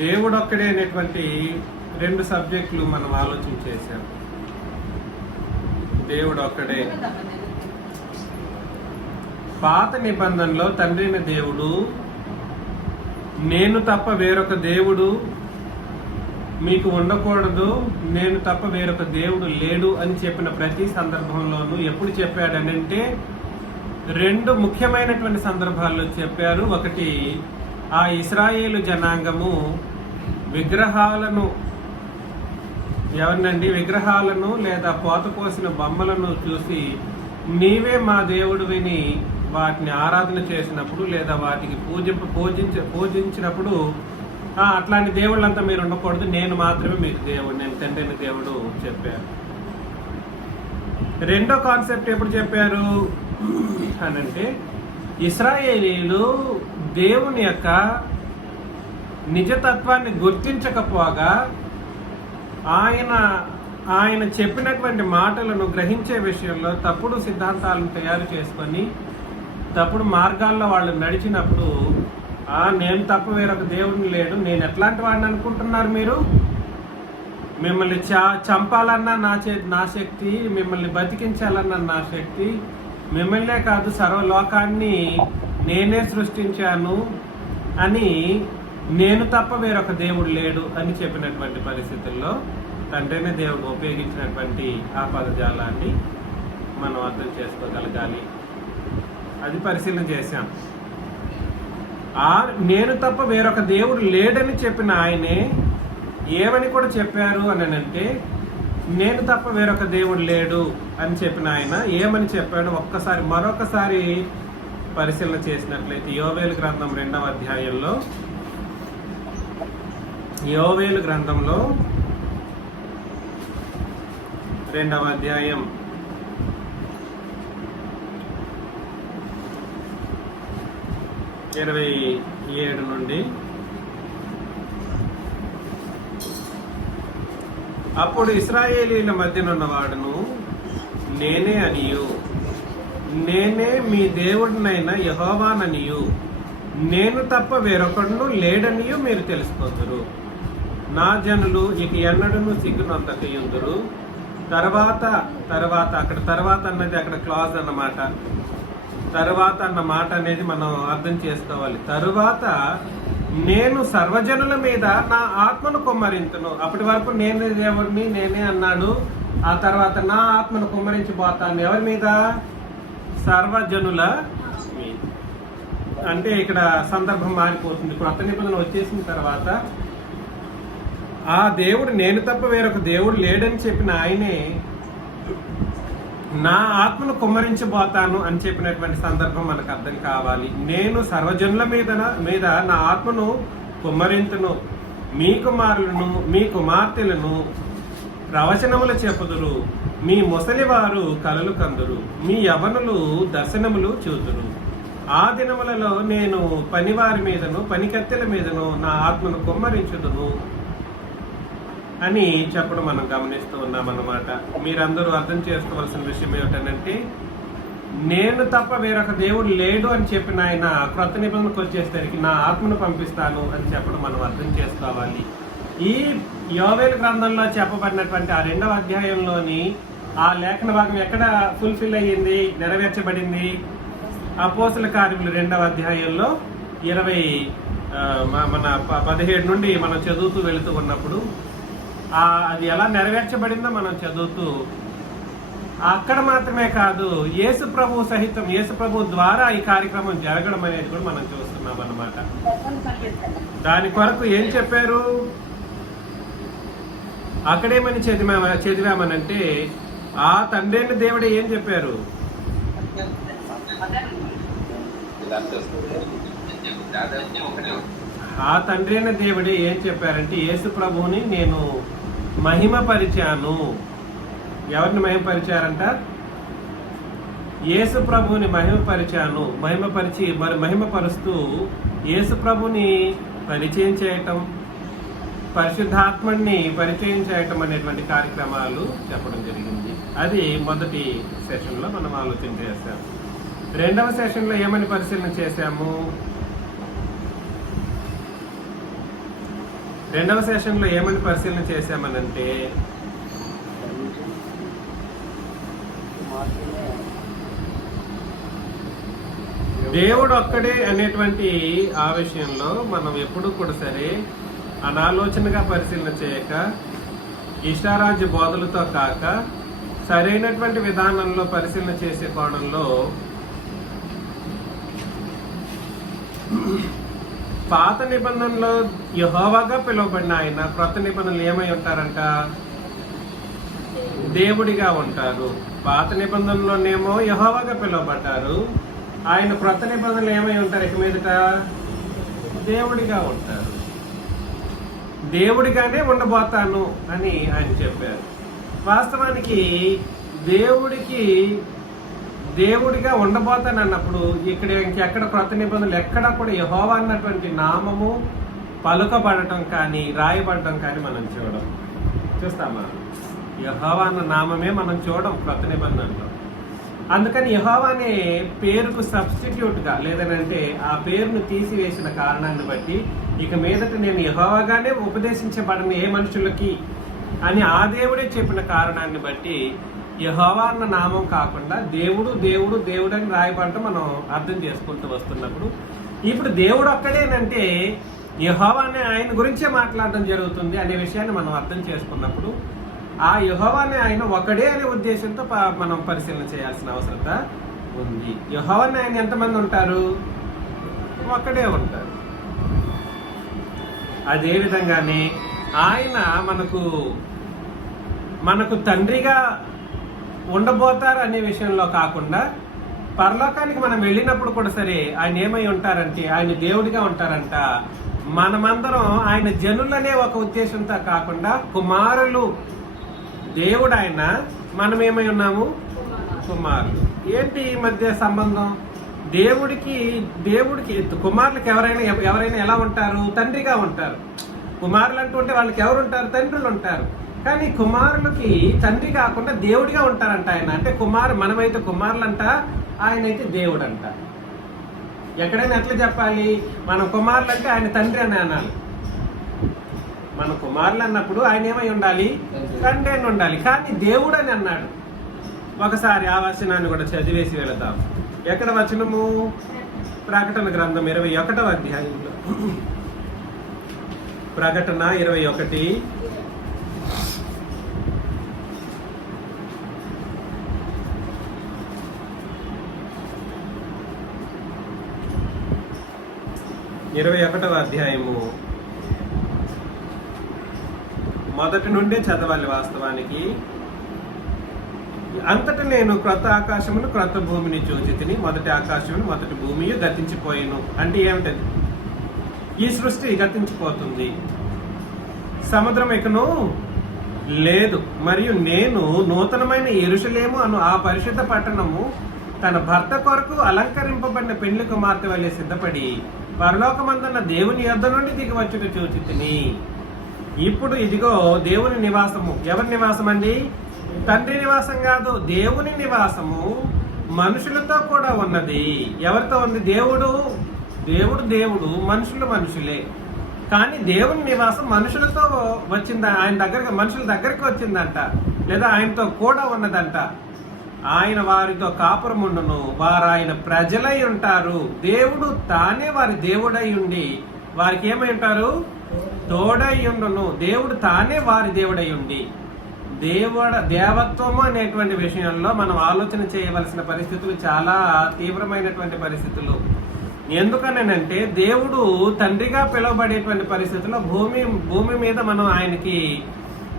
దేవుడు ఒక్కడే అనేటువంటి 2 సబ్జెక్టులు మనం ఆలోచన చేశాం. దేవుడు ఒక్కడే. పాత నిబంధనలో తండ్రిని దేవుడు, నేను తప్ప వేరొక దేవుడు మీకు ఉండకూడదు, నేను తప్ప వేరొక దేవుడు లేడు అని చెప్పిన ప్రతి సందర్భంలోనూ ఎప్పుడు చెప్పాడనంటే 2 ముఖ్యమైనటువంటి సందర్భాల్లో చెప్పారు. ఒకటి, ఆ ఇశ్రాయేలు జనాంగము విగ్రహాలను విగ్రహాలను లేదా పోతపోసిన బొమ్మలను చూసి నీవే మా దేవుడు విని వాటిని ఆరాధన చేసినప్పుడు లేదా వాటికి పూజించినప్పుడు అట్లాంటి దేవుళ్ళంతా మీరు ఉండకూడదు, నేను మాత్రమే మీకు దేవుడు, నేను తండ్రిని దేవుడు చెప్పారు. రెండో కాన్సెప్ట్ ఎప్పుడు చెప్పారు అనంటే, ఇశ్రాయేలీలు దేవుని యొక్క నిజతత్వాన్ని గుర్తించకపోగా ఆయన చెప్పినటువంటి మాటలను గ్రహించే విషయంలో తప్పుడు సిద్ధాంతాలను తయారు చేసుకొని తప్పుడు మార్గాల్లో వాళ్ళు నడిచినప్పుడు నేను తప్ప వేరొక దేవుడిని లేడు, నేను ఎట్లాంటి వాడిని అనుకుంటున్నారు మీరు, మిమ్మల్ని చంపాలన్నా నా శక్తి, మిమ్మల్ని బతికించాలన్నా నా శక్తి, మిమ్మల్నే కాదు సర్వలోకాన్ని నేనే సృష్టించాను అని, నేను తప్ప వేరొక దేవుడు లేడు అని చెప్పినటువంటి పరిస్థితుల్లో తండ్రిని దేవుడు ఉపయోగించినటువంటి ఆ పదజాలాన్ని మనం అర్థం చేసుకోగలగాలి. అది పరిశీలన చేశాం. నేను తప్ప వేరొక దేవుడు లేడని చెప్పిన ఆయనే ఏమని కూడా చెప్పారు అని అంటే, నేను తప్ప వేరొక దేవుడు లేడు అని చెప్పిన ఆయన ఏమని చెప్పాడు మరొకసారి పరిశీలన చేసినట్లయితే యోవేలు గ్రంథం 2వ అధ్యాయంలో, యోవేలు గ్రంథంలో 2వ అధ్యాయం 27 నుండి, అప్పుడు ఇశ్రాయేలీల మధ్యనున్నవాడును నేనే అనియు, నేనే మీ దేవుడినైన యెహోవాననియు, నేను తప్ప వేరొకడును లేడనియు మీరు తెలుసుకొందురు. నా జనులు ఇక ఎన్నడను సిగ్గునొందకయుందురు. తర్వాత అక్కడ తర్వాత అన్నది అక్కడ క్లాజ్ అన్నమాట. తరువాత అన్న మాట అనేది మనం అర్థం చేసుకోవాలి. తరువాత నేను సర్వజనుల మీద నా ఆత్మను కుమ్మరింతును. అప్పటి వరకు నేనే దేవుడిని, నేనే అన్నాడు. ఆ తర్వాత నా ఆత్మను కుమ్మరించబోతాను. ఎవరి మీద? సర్వజనుల మీద. అంటే ఇక్కడ సందర్భం మారిపోతుంది. కొత్త నిబంధన వచ్చేసిన తర్వాత ఆ దేవుడు నేను తప్ప వేరొక దేవుడు లేడని చెప్పిన ఆయనే నా ఆత్మను కుమ్మరించబోతాను అని చెప్పినటువంటి సందర్భం మనకు అర్థం కావాలి. నేను సర్వజనుల మీద నా ఆత్మను కుమ్మరింతును, మీ కుమారులను మీ కుమార్తెలను ప్రవచనములు చెప్పుదురు, మీ ముసలివారు కలలు కందురు, మీ యవనులు దర్శనములు చూదురు. ఆ దినములలో నేను పనివారి మీదను పనికత్తెల మీదను నా ఆత్మను కుమ్మరించుదును అని చెప్పడం మనం గమనిస్తూ ఉన్నామన్నమాట. మీరందరూ అర్థం చేసుకోవాల్సిన విషయం ఏమిటంటే, నేను తప్ప వేరొక దేవుడు లేడు అని చెప్పిన ఆయన క్రొత్త నిబంధనకు వచ్చేసరికి నా ఆత్మను పంపిస్తాను అని చెప్పడం మనం అర్థం చేసుకోవాలి. ఈ యోవేలు గ్రంథంలో చెప్పబడినటువంటి ఆ 2వ అధ్యాయంలోని ఆ లేఖన భాగం ఎక్కడ ఫుల్ఫిల్ అయ్యింది, నెరవేర్చబడింది? అపోస్తల కార్యములు 2వ అధ్యాయంలో 17 నుండి మనం చదువుతూ వెళుతూ ఉన్నప్పుడు అది ఎలా నెరవేర్చబడిందో మనం చదువుతూ, అక్కడ మాత్రమే కాదు యేసు ప్రభు సహితం యేసు ప్రభు ద్వారా ఈ కార్యక్రమం జరగడం అనేది కూడా మనం చూస్తున్నాం అన్నమాట. దాని కొరకు ఏం చెప్పారు? అక్కడేమని చదివామనంటే, ఆ తండ్రిని దేవుడే ఏం చెప్పారు? ఆ తండ్రి అయిన దేవుడే ఏం చెప్పారంటే, యేసు ప్రభువుని నేను మహిమపరిచాను. ఎవరిని మహిమపరిచారంట? యేసు ప్రభువుని మహిమపరిచాను. మహిమపరుస్తూ యేసు ప్రభుని పరిచయం చేయటం, పరిశుద్ధాత్మని పరిచయం చేయటం అనేటువంటి కార్యక్రమాలు చెప్పడం జరిగింది. అది మొదటి సెషన్లో మనం ఆలోచన చేస్తాం. 2వ సెషన్లో ఏమని పరిశీలన చేశాము? రెండవ సెషన్లో ఏమని పరిశీలన చేశామనంటే, దేవుడు ఒక్కడే అనేటువంటి ఆ విషయంలో మనం ఎప్పుడూ కూడా సరే అనాలోచనగా పరిశీలన చేయక, ఇష్టారాజ్య బోధలతో కాక, సరైనటువంటి విధానంలో పరిశీలన చేసే కోణంలో పాత నిబంధనలో యెహోవాగా పిలువబడిన ఆయన క్రొత్త నిబంధనలు ఏమై ఉంటారంట? దేవుడిగా ఉంటారు. పాత నిబంధనలోనేమో యెహోవాగా పిలువబడ్డారు. ఆయన క్రొత్త నిబంధనలు ఏమై ఉంటారు? ఇక మీదట దేవుడిగా ఉంటారు. దేవుడిగానే ఉండబోతాను అని ఆయన చెప్పారు. వాస్తవానికి దేవుడిగా ఉండబోతాను అన్నప్పుడు ఇక్కడ ఇంకెక్కడ క్రొత్త నిబంధనలు ఎక్కడ కూడా యెహోవా అన్నటువంటి నామము పలుకబడటం కానీ రాయబడటం కానీ మనం చూస్తామా? యెహోవా అన్న నామమే మనం చూడం క్రొత్త నిబంధనలో. అందుకని యెహోవా అనే పేరుకు సబ్స్టిట్యూట్గా, లేదనంటే ఆ పేరును తీసివేసిన కారణాన్ని బట్టి ఇక మీదట నేను యెహోవాగానే ఉపదేశించబడని ఏ మనుషులకి అని ఆ దేవుడే చెప్పిన కారణాన్ని బట్టి యెహోవా అన్న నామం కాకుండా దేవుడు దేవుడు దేవుడు అని రాయబడటం మనం అర్థం చేసుకుంటూ వస్తున్నప్పుడు, ఇప్పుడు దేవుడు ఒక్కడేనంటే యెహోవా అనే ఆయన గురించే మాట్లాడడం జరుగుతుంది అనే విషయాన్ని మనం అర్థం చేసుకున్నప్పుడు, ఆ యెహోవా అనే ఆయన ఒకడే అనే ఉద్దేశంతో మనం పరిశీలన చేయాల్సిన అవసరత ఉంది. యెహోవా అనే ఆయన ఎంతమంది ఉంటారు? ఒక్కడే ఉంటారు. అదే విధంగానే ఆయన మనకు తండ్రిగా ఉండబోతారు అనే విషయంలో కాకుండా, పరలోకానికి మనం వెళ్ళినప్పుడు కూడా సరే ఆయన ఏమై ఉంటారంటే ఆయన దేవుడిగా ఉంటారంట. మనమందరం ఆయన జనులనే ఒక ఉద్దేశంతో కాకుండా కుమారులు. దేవుడు ఆయన, మనం ఏమై ఉన్నాము? కుమారులు. ఏంటి ఈ మధ్య సంబంధం? దేవుడికి కుమారులకు ఎవరైనా ఎలా ఉంటారు? తండ్రిగా ఉంటారు. కుమారులు అంటుంటే వాళ్ళకి ఎవరు ఉంటారు? తండ్రులు ఉంటారు. కానీ కుమారులకి తండ్రి కాకుండా దేవుడిగా ఉంటారంట ఆయన. అంటే మనమైతే కుమారులంట, ఆయన అయితే దేవుడు అంట. ఎక్కడైనా ఎట్లా చెప్పాలి? మనం కుమారులు అంటే ఆయన తండ్రి అని అనాలి. మన కుమారులు అన్నప్పుడు ఆయన ఏమై ఉండాలి? తండ్రి అని ఉండాలి. కానీ దేవుడు అని అన్నాడు. ఒకసారి ఆ వచనాన్ని కూడా చదివేసి వెళదాం. ఎక్కడ వచనము? ప్రకటన గ్రంథం 21వ అధ్యాయంలో. ప్రకటన 21. ఇరవై 21వ అధ్యాయము మొదటి నుండే చదవాలి. వాస్తవానికి, అంతటా నేను క్రొత్త ఆకాశమును క్రొత్త భూమిని చూచితిని, మొదటి ఆకాశమును మొదటి భూమియు గతించిపోయిను. అంటే ఏమిటది? ఈ సృష్టి గతించిపోతుంది, సముద్రం ఇకను లేదు. మరియు నేను నూతనమైన యెరూషలేము అను ఆ పరిశుద్ధ పట్టణము తన భర్త కొరకు అలంకరింపబడిన పెళ్లి కుమార్తె వలె సిద్ధపడి పరలోకమందున్న దేవుని యొద్ద నుండి దిగివచ్చుట చూచితిని. ఇప్పుడు ఇదిగో దేవుని నివాసము. ఎవరి నివాసం అండి? తండ్రి నివాసం కాదు, దేవుని నివాసము మనుషులతో కూడా ఉన్నది. ఎవరితో ఉంది? దేవుడు, మనుషులే. కానీ దేవుని నివాసం మనుషులతో వచ్చిందా? ఆయన దగ్గర, మనుషుల దగ్గరికి వచ్చిందంట, లేదా ఆయనతో కూడా ఉన్నదంట. ఆయన వారితో కాపురముండును, వారు ఆయన ప్రజలై ఉంటారు. దేవుడు తానే వారి దేవుడై ఉండి వారికి ఏమై ఉంటారు? తోడై ఉండును. దేవుడు తానే వారి దేవుడై ఉండి, దేవత్వము అనేటువంటి విషయంలో మనం ఆలోచన చేయవలసిన పరిస్థితులు చాలా తీవ్రమైనటువంటి పరిస్థితులు. ఎందుకనంటే దేవుడు తండ్రిగా పిలువబడేటువంటి పరిస్థితుల్లో భూమి మీద మనం ఆయనకి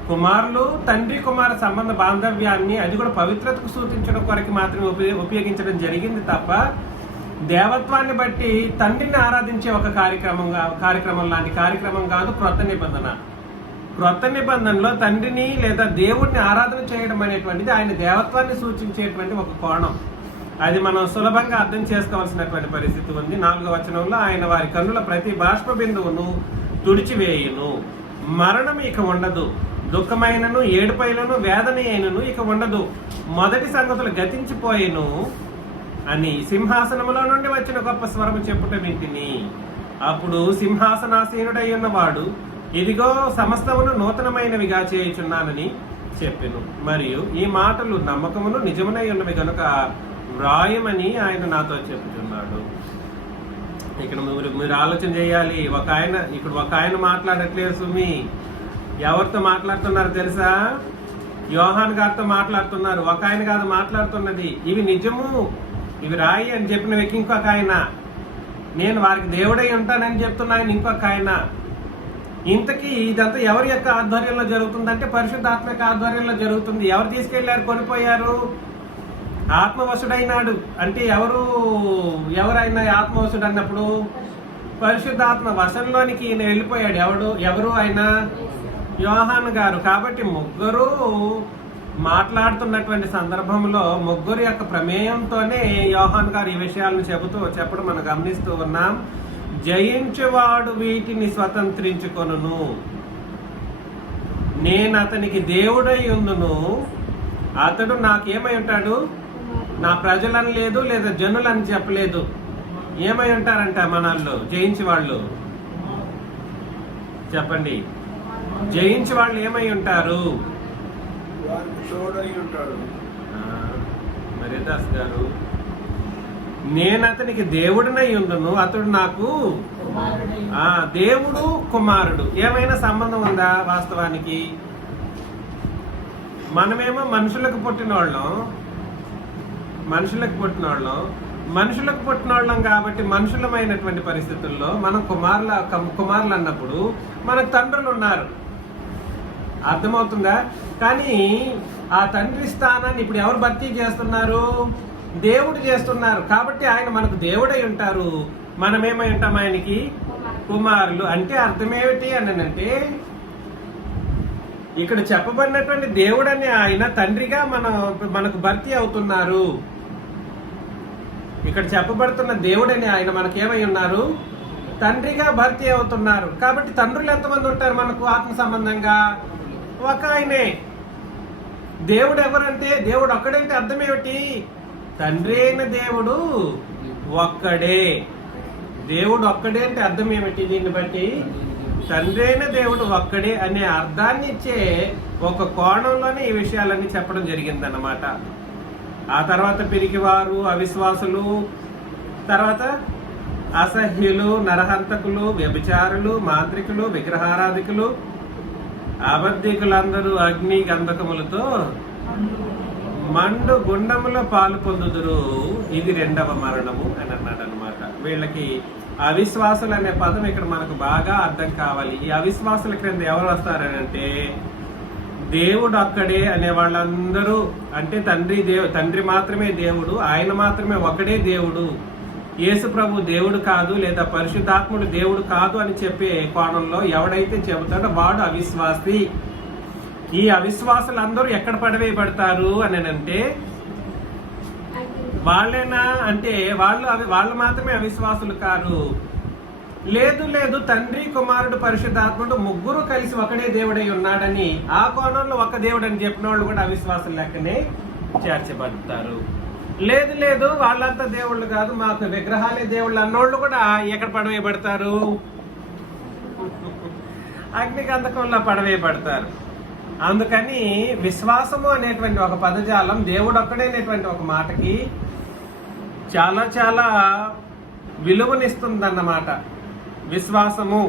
కుమారులు, తండ్రి కుమార సంబంధ బాంధవ్యాన్ని, అది కూడా పవిత్రతకు సూచించడం కొరకు మాత్రమే ఉపయోగించడం జరిగింది తప్ప, దేవత్వాన్ని బట్టి తండ్రిని ఆరాధించే ఒక కార్యక్రమం లాంటి కార్యక్రమం కాదు క్రొత్త నిబంధన. క్రొత్త నిబంధనలో తండ్రిని లేదా దేవుడిని ఆరాధన చేయడం అనేటువంటిది ఆయన దేవత్వాన్ని సూచించేటువంటి ఒక కోణం. అది మనం సులభంగా అర్థం చేసుకోవాల్సినటువంటి పరిస్థితి ఉంది. 4వ వచనంలో ఆయన వారి కన్నుల ప్రతి బాష్ప బిందువును తుడిచివేయును, మరణం ఇక ఉండదు, దుఃఖమైనను ఏడుపైనను వేదన అయినను ఇక ఉండదు, మొదటి సంగతులు గతించిపోయేను అని సింహాసనములో నుండి వచ్చిన గొప్ప స్వరము చెప్పుట వింటిని. అప్పుడు సింహాసనాసీనుడై ఉన్నవాడు ఇదిగో సమస్తమును నూతనమైనవిగా చేయుచున్నానని చెప్పెను. మరియు ఈ మాటలు నమ్మకమును నిజమునై ఉన్నవి కనుక వ్రాయమని ఆయన నాతో చెప్తున్నాడు. ఇక్కడ మీరు ఆలోచన చేయాలి. ఒక ఆయన మాట్లాడట్లేదు సుమి. ఎవరితో మాట్లాడుతున్నారు తెలుసా? యోహాన్ గారితో మాట్లాడుతున్నారు. ఒక ఆయన కాదు మాట్లాడుతున్నది. ఇవి నిజము, ఇవి రాయి అని చెప్పిన వ్యక్తి ఇంకొక ఆయన. నేను వారికి దేవుడై ఉంటానని చెప్తున్నా ఆయన ఇంకొక ఆయన. ఇంతకీ ఇదంతా ఎవరి యొక్క ఆధ్వర్యంలో జరుగుతుందంటే పరిశుద్ధాత్మ యొక్క ఆధ్వర్యంలో జరుగుతుంది. ఎవరు తీసుకెళ్లారు, కొనిపోయారు? ఆత్మవశుడైనాడు. అంటే ఎవరైనా ఆత్మవశుడు అన్నప్పుడు పరిశుద్ధాత్మ వశంలోనికి ఈయన వెళ్ళిపోయాడు. ఎవరు ఆయన? యోహాన్ గారు. కాబట్టి ముగ్గురు మాట్లాడుతున్నటువంటి సందర్భంలో ముగ్గురు యొక్క ప్రమేయంతోనే యోహాన్ గారు ఈ విషయాలను చెప్పడం మనం గమనిస్తూ ఉన్నాం. జయించువాడు వీటిని స్వతంత్రించుకొనును, నేను అతనికి దేవుడై ఉందును, అతడు నాకేమై ఉంటాడు? నా ప్రజలని లేదు, లేదా జనులని చెప్పలేదు. ఏమై ఉంటారంట మనల్లో జయించి వాళ్ళు? చెప్పండి, జయించి వాళ్ళు ఏమై ఉంటారు? మరిదాస్ గారు, నేను అతనికి దేవుడినై ఉండును, అతడు నాకు దేవుడు కుమారుడు. ఏమైనా సంబంధం ఉందా? వాస్తవానికి మనమేమో మనుషులకు పుట్టిన వాళ్ళం కాబట్టి మనుషులమైనటువంటి పరిస్థితుల్లో మనం కుమారులు అన్నప్పుడు మనకు తండ్రులు ఉన్నారు. అర్థమవుతుందా? కానీ ఆ తండ్రి స్థానాన్ని ఇప్పుడు ఎవరు భర్తీ చేస్తున్నారు? దేవుడు చేస్తున్నారు. కాబట్టి ఆయన మనకు దేవుడై ఉంటారు, మనమేమై ఉంటాం? ఆయనకి కుమారులు. అంటే అర్థమేమిటి అంటే ఇక్కడ చెప్పబడినటువంటి దేవుడని ఆయన తండ్రిగా మనకు భర్తీ అవుతున్నారు. ఇక్కడ చెప్పబడుతున్న దేవుడని ఆయన మనకేమై ఉన్నారు? తండ్రిగా భర్తీ అవుతున్నారు. కాబట్టి తండ్రులు ఎంతమంది ఉంటారు మనకు ఆత్మ సంబంధంగా? ఒక ఆయనే. దేవుడు ఎవరంటే, దేవుడు ఒక్కడంటే అర్థం ఏమిటి? తండ్రి అయిన దేవుడు ఒక్కడే. దేవుడు ఒక్కడే అంటే అర్థం ఏమిటి? దీన్ని బట్టి తండ్రి అయిన దేవుడు ఒక్కడే అనే అర్థాన్ని ఇచ్చే ఒక కోణంలోనే ఈ విషయాలన్నీ చెప్పడం జరిగిందన్నమాట. ఆ తర్వాత పిరికివారు, అవిశ్వాసులు, తర్వాత అసహ్యులు, నరహంతకులు, వ్యభిచారులు, మాంత్రికులు, విగ్రహారాధికులు, అబద్ధికులందరూ అగ్ని గంధకములతో మండు గుండములో పాలు పొందుదురు, ఇది రెండవ మరణము అని అన్నాడు అనమాట. వీళ్ళకి అవిశ్వాసులు అనే పదం ఇక్కడ మనకు బాగా అర్థం కావాలి. ఈ అవిశ్వాసుల క్రింద ఎవరు వస్తారంటే దేవుడు ఒక్కడే అనే వాళ్ళందరూ. అంటే తండ్రి మాత్రమే దేవుడు, ఆయన మాత్రమే ఒకడే దేవుడు, యేసు ప్రభు దేవుడు కాదు, లేదా పరిశుద్ధాత్ముడు దేవుడు కాదు అని చెప్పే కోణంలో ఎవడైతే చెబుతాడో వాడు అవిశ్వాసి. ఈ అవిశ్వాసులందరూ ఎక్కడ పడవేయబడతారు అని అంటే వాళ్ళేనా అంటే వాళ్ళు మాత్రమే అవిశ్వాసులు కారు. లేదు తండ్రి, కుమారుడు, పరిశుద్ధాత్ముడు ముగ్గురు కలిసి ఒకడే దేవుడై ఉన్నాడని ఆ కోణంలో ఒక దేవుడు అని చెప్పిన వాళ్ళు కూడా అవిశ్వాసులు లెక్కనే చేర్చబడతారు. లేదు వాళ్ళంతా దేవుళ్ళు కాదు, మాకు విగ్రహాలే దేవుళ్ళు అన్నోళ్ళు కూడా ఎక్కడ పడవేయబడతారు? అగ్నిగంధకంలో పడవేయబడతారు. అందుకని విశ్వాసము అనేటువంటి ఒక పదజాలం దేవుడు ఒక్కడే అనేటువంటి ఒక మాటకి చాలా చాలా విలువనిస్తుందన్నమాట. విశ్వాసము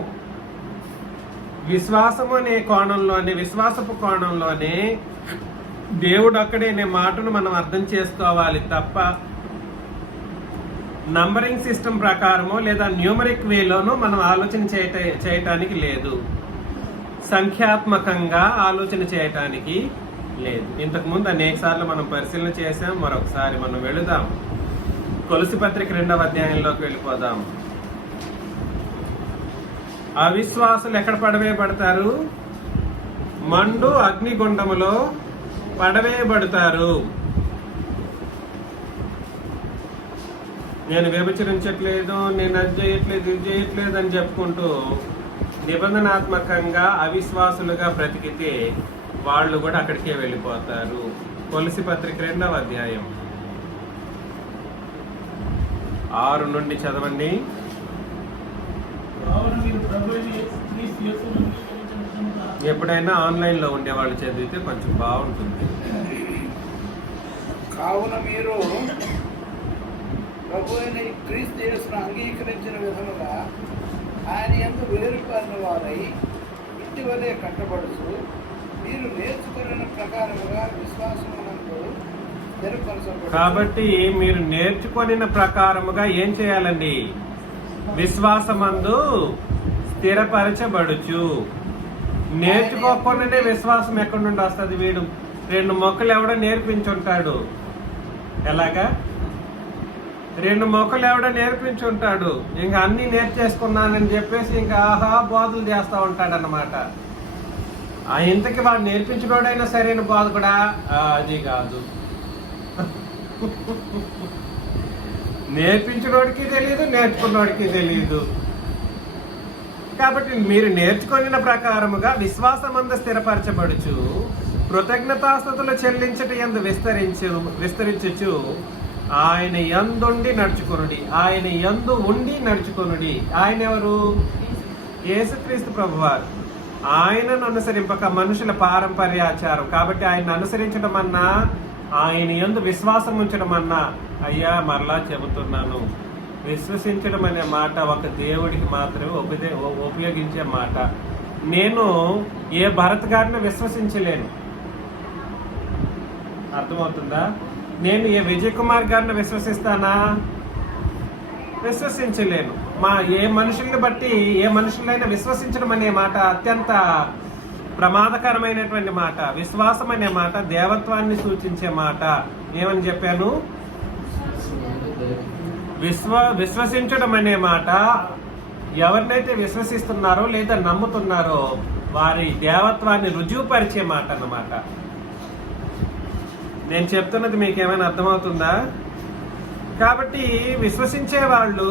అనే కోణంలోనే, విశ్వాసపు కోణంలోనే దేవుడు ఒక్కడే అనే మాటను మనం అర్థం చేసుకోవాలి తప్ప నంబరింగ్ సిస్టమ్ ప్రకారమో లేదా న్యూమరిక్ వేలోనూ మనం ఆలోచన చేయటానికి లేదు, సంఖ్యాత్మకంగా ఆలోచన చేయటానికి లేదు. ఇంతకుముందు అనేక సార్లు మనం పరిశీలన చేసాం. మరొకసారి మనం వెళుదాం. కొలసి పత్రిక 2వ అధ్యాయంలోకి వెళ్ళిపోదాం. అవిశ్వాసులు ఎక్కడ పడవేయబడతారు? మండు అగ్నిగుండములో పడవేయబడతారు. నేను వ్యభిచరించట్లేదు, నేను అది చేయట్లేదు, ఇది చేయట్లేదు అని చెప్పుకుంటూ నిబంధనాత్మకంగా అవిశ్వాసులుగా బ్రతికితే వాళ్ళు కూడా అక్కడికే వెళ్ళిపోతారు. కొలసి పత్రిక 2వ అధ్యాయం 6 నుండి చదవండి. ఎప్పుడైనా ఆన్లైన్లో ఉండేవాళ్ళు చదివితే కొంచెం బాగుంటుంది. కావున మీరు ప్రభు అయిన క్రీస్తు యేసును అంగీకరించిన విధముగా ఆయన యందు వేరుపారిన వారై ఇంటి వలె కట్టబడుతూ మీరు నేర్చుకున్న ప్రకారముగా విశ్వాసమునందు స్థిరపరచబడు. కాబట్టి మీరు నేర్చుకొనిన ప్రకారముగా ఏం చేయాలండి? విశ్వాసమందు స్థిరపరచబడుచు. నేర్చుకోకుండానే విశ్వాసం ఎక్కడి నుండి వస్తుంది? వీడు 2 మొక్కలు ఎవడో నేర్పించుంటాడు. ఎలాగా? 2 మొక్కలు ఎవడో నేర్పించుంటాడు. ఇంకా అన్ని నేర్చేసుకున్నానని చెప్పేసి ఇంకా ఆహా బోధలు చేస్తూ ఉంటాడు అన్నమాట. ఇంతకి వాడు నేర్పించుకోడైనా సరైన బోధ కూడా అది కాదు. నేర్పించుకోడికి తెలియదు, నేర్చుకున్నోడికి తెలియదు. కాబట్టి మీరు నేర్చుకొనిన ప్రకారముగా విశ్వాసమందు స్థిరపరచబడుచు కృతజ్ఞతాస్తుతులు చెల్లించట యందు విస్తరించుచు ఆయన యందుండి నడుచుకొనుడి. ఆయన యందు ఉండి నడుచుకొనుడి. ఆయన ఎవరు? యేసుక్రీస్తు ప్రభువారు. ఆయనను అనుసరింపక మనుషుల పారంపర్యాచారం. కాబట్టి ఆయన అనుసరించడం అన్నా, ఆయన యందు విశ్వాసం ఉంచడం అన్నా, అయ్యా మరలా చెబుతున్నాను, విశ్వసించడం అనే మాట ఒక దేవుడికి మాత్రమే ఉపయోగించే మాట. నేను ఏ భరత్ గారిని విశ్వసించలేను. అర్థమవుతుందా? నేను ఏ విజయ్ కుమార్ గారిని విశ్వసిస్తానా? విశ్వసించలేను. ఏ మనుషుల్ని బట్టి ఏ మనుషులైనా విశ్వసించడం అనే మాట అత్యంత ప్రమాదకరమైనటువంటి మాట. విశ్వాసం అనే మాట దేవత్వాన్ని సూచించే మాట. ఏమని చెప్పాను? విశ్వసించడం అనే మాట ఎవరినైతే విశ్వసిస్తున్నారో లేదా నమ్ముతున్నారో వారి దేవత్వాన్ని రుజువుపరిచే మాట అన్నమాట. నేను చెప్తున్నది మీకు ఏమైనా అర్థమవుతుందా? కాబట్టి విశ్వసించే వాళ్ళు,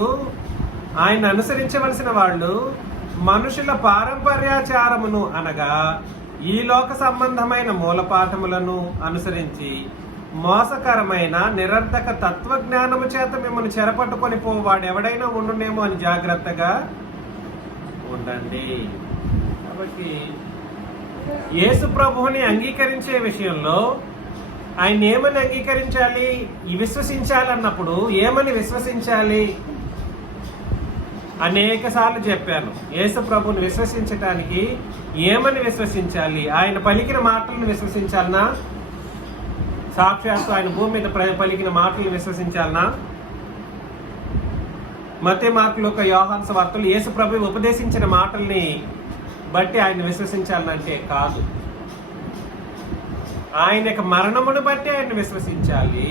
ఆయన అనుసరించవలసిన వాళ్ళు మనుషుల పారంపర్యాచారమును అనగా ఈ లోక సంబంధమైన మూలపాఠములను అనుసరించి మోసకరమైన నిరర్ధక తత్వజ్ఞానము చేత మిమ్మల్ని చెరపట్టుకొని వాడు ఎవడైనా ఉండునేమో అని జాగ్రత్తగా ఉండండి. కాబట్టి యేసు ప్రభువుని అంగీకరించే విషయంలో ఆయన ఏమని అంగీకరించాలి? విశ్వసించాలన్నప్పుడు ఏమని విశ్వసించాలి? అనేక సార్లు చెప్పాను. యేసు ప్రభువుని విశ్వసించటానికి ఏమని విశ్వసించాలి? ఆయన పలికిన మాటలను విశ్వసించాలనా? సాక్షాత్తు ఆయన భూమి మీద పలికిన మాటలను విశ్వసించాలనా? మత్తయి, మార్కు, లూకా, యోహాను సువార్తలు యేసు ప్రభువు ఉపదేశించిన మాటల్ని బట్టి ఆయన విశ్వసించాలంటే కాదు. ఆయన యొక్క మరణమును బట్టి ఆయన విశ్వసించాలి.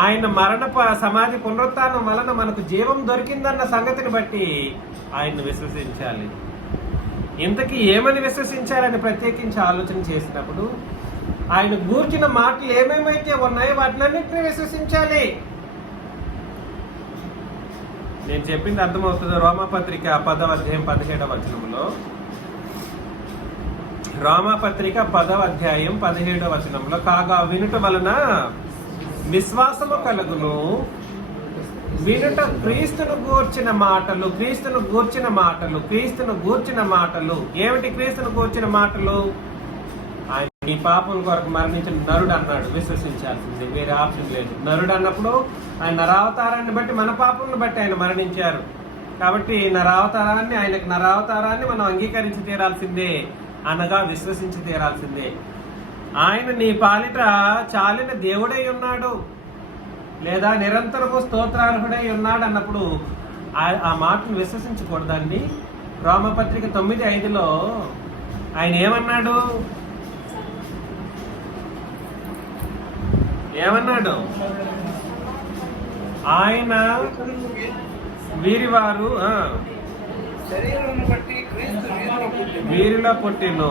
ఆయన మరణ సమాధి పునరుత్థానం వలన మనకు జీవం దొరికిందన్న సంగతిని బట్టి ఆయన్ని విశ్వసించాలి. ఇంతకీ ఏమని విశ్వసించాలని ప్రత్యేకించి ఆలోచన చేసినప్పుడు ఆయన గూర్చిన మాటలు ఏమేమైతే ఉన్నాయో వాటినన్నింటినీ విశ్వసించాలి. నేను చెప్పింది అర్థమవుతుంది. రోమాపత్రిక 10వ అధ్యాయం 17వ వచనంలో, రోమాపత్రిక 10వ అధ్యాయం 17వ వచనంలో, కాగా వినుట వలన విశ్వాసము కలుగును, వినుట క్రీస్తును గూర్చిన మాటలు, క్రీస్తును గూర్చిన మాటలు, క్రీస్తును గూర్చిన మాటలు. ఏమిటి క్రీస్తును గూర్చిన మాటలు? ఆయన ఈ పాపం కొరకు మరణించిన నరుడు అన్నాడు, విశ్వసించాల్సింది, వేరే ఆప్షన్ లేదు. నరుడు అన్నప్పుడు ఆయన నరావతారాన్ని బట్టి, మన పాపంను బట్టి ఆయన మరణించారు. కాబట్టి ఆయనకు నరావతారాన్ని మనం అంగీకరించి తీరాల్సిందే, అనగా విశ్వసించి తీరాల్సిందే. ఆయన నీ పాలిట చాలిన దేవుడై ఉన్నాడు లేదా నిరంతరము స్తోత్రార్హుడై ఉన్నాడు అన్నప్పుడు ఆ మాటను విశ్వసించకూడదండి. రోమపత్రిక 9:5లో ఆయన ఏమన్నాడు? ఆయన వీరివారు వీరిలో పుట్టిను,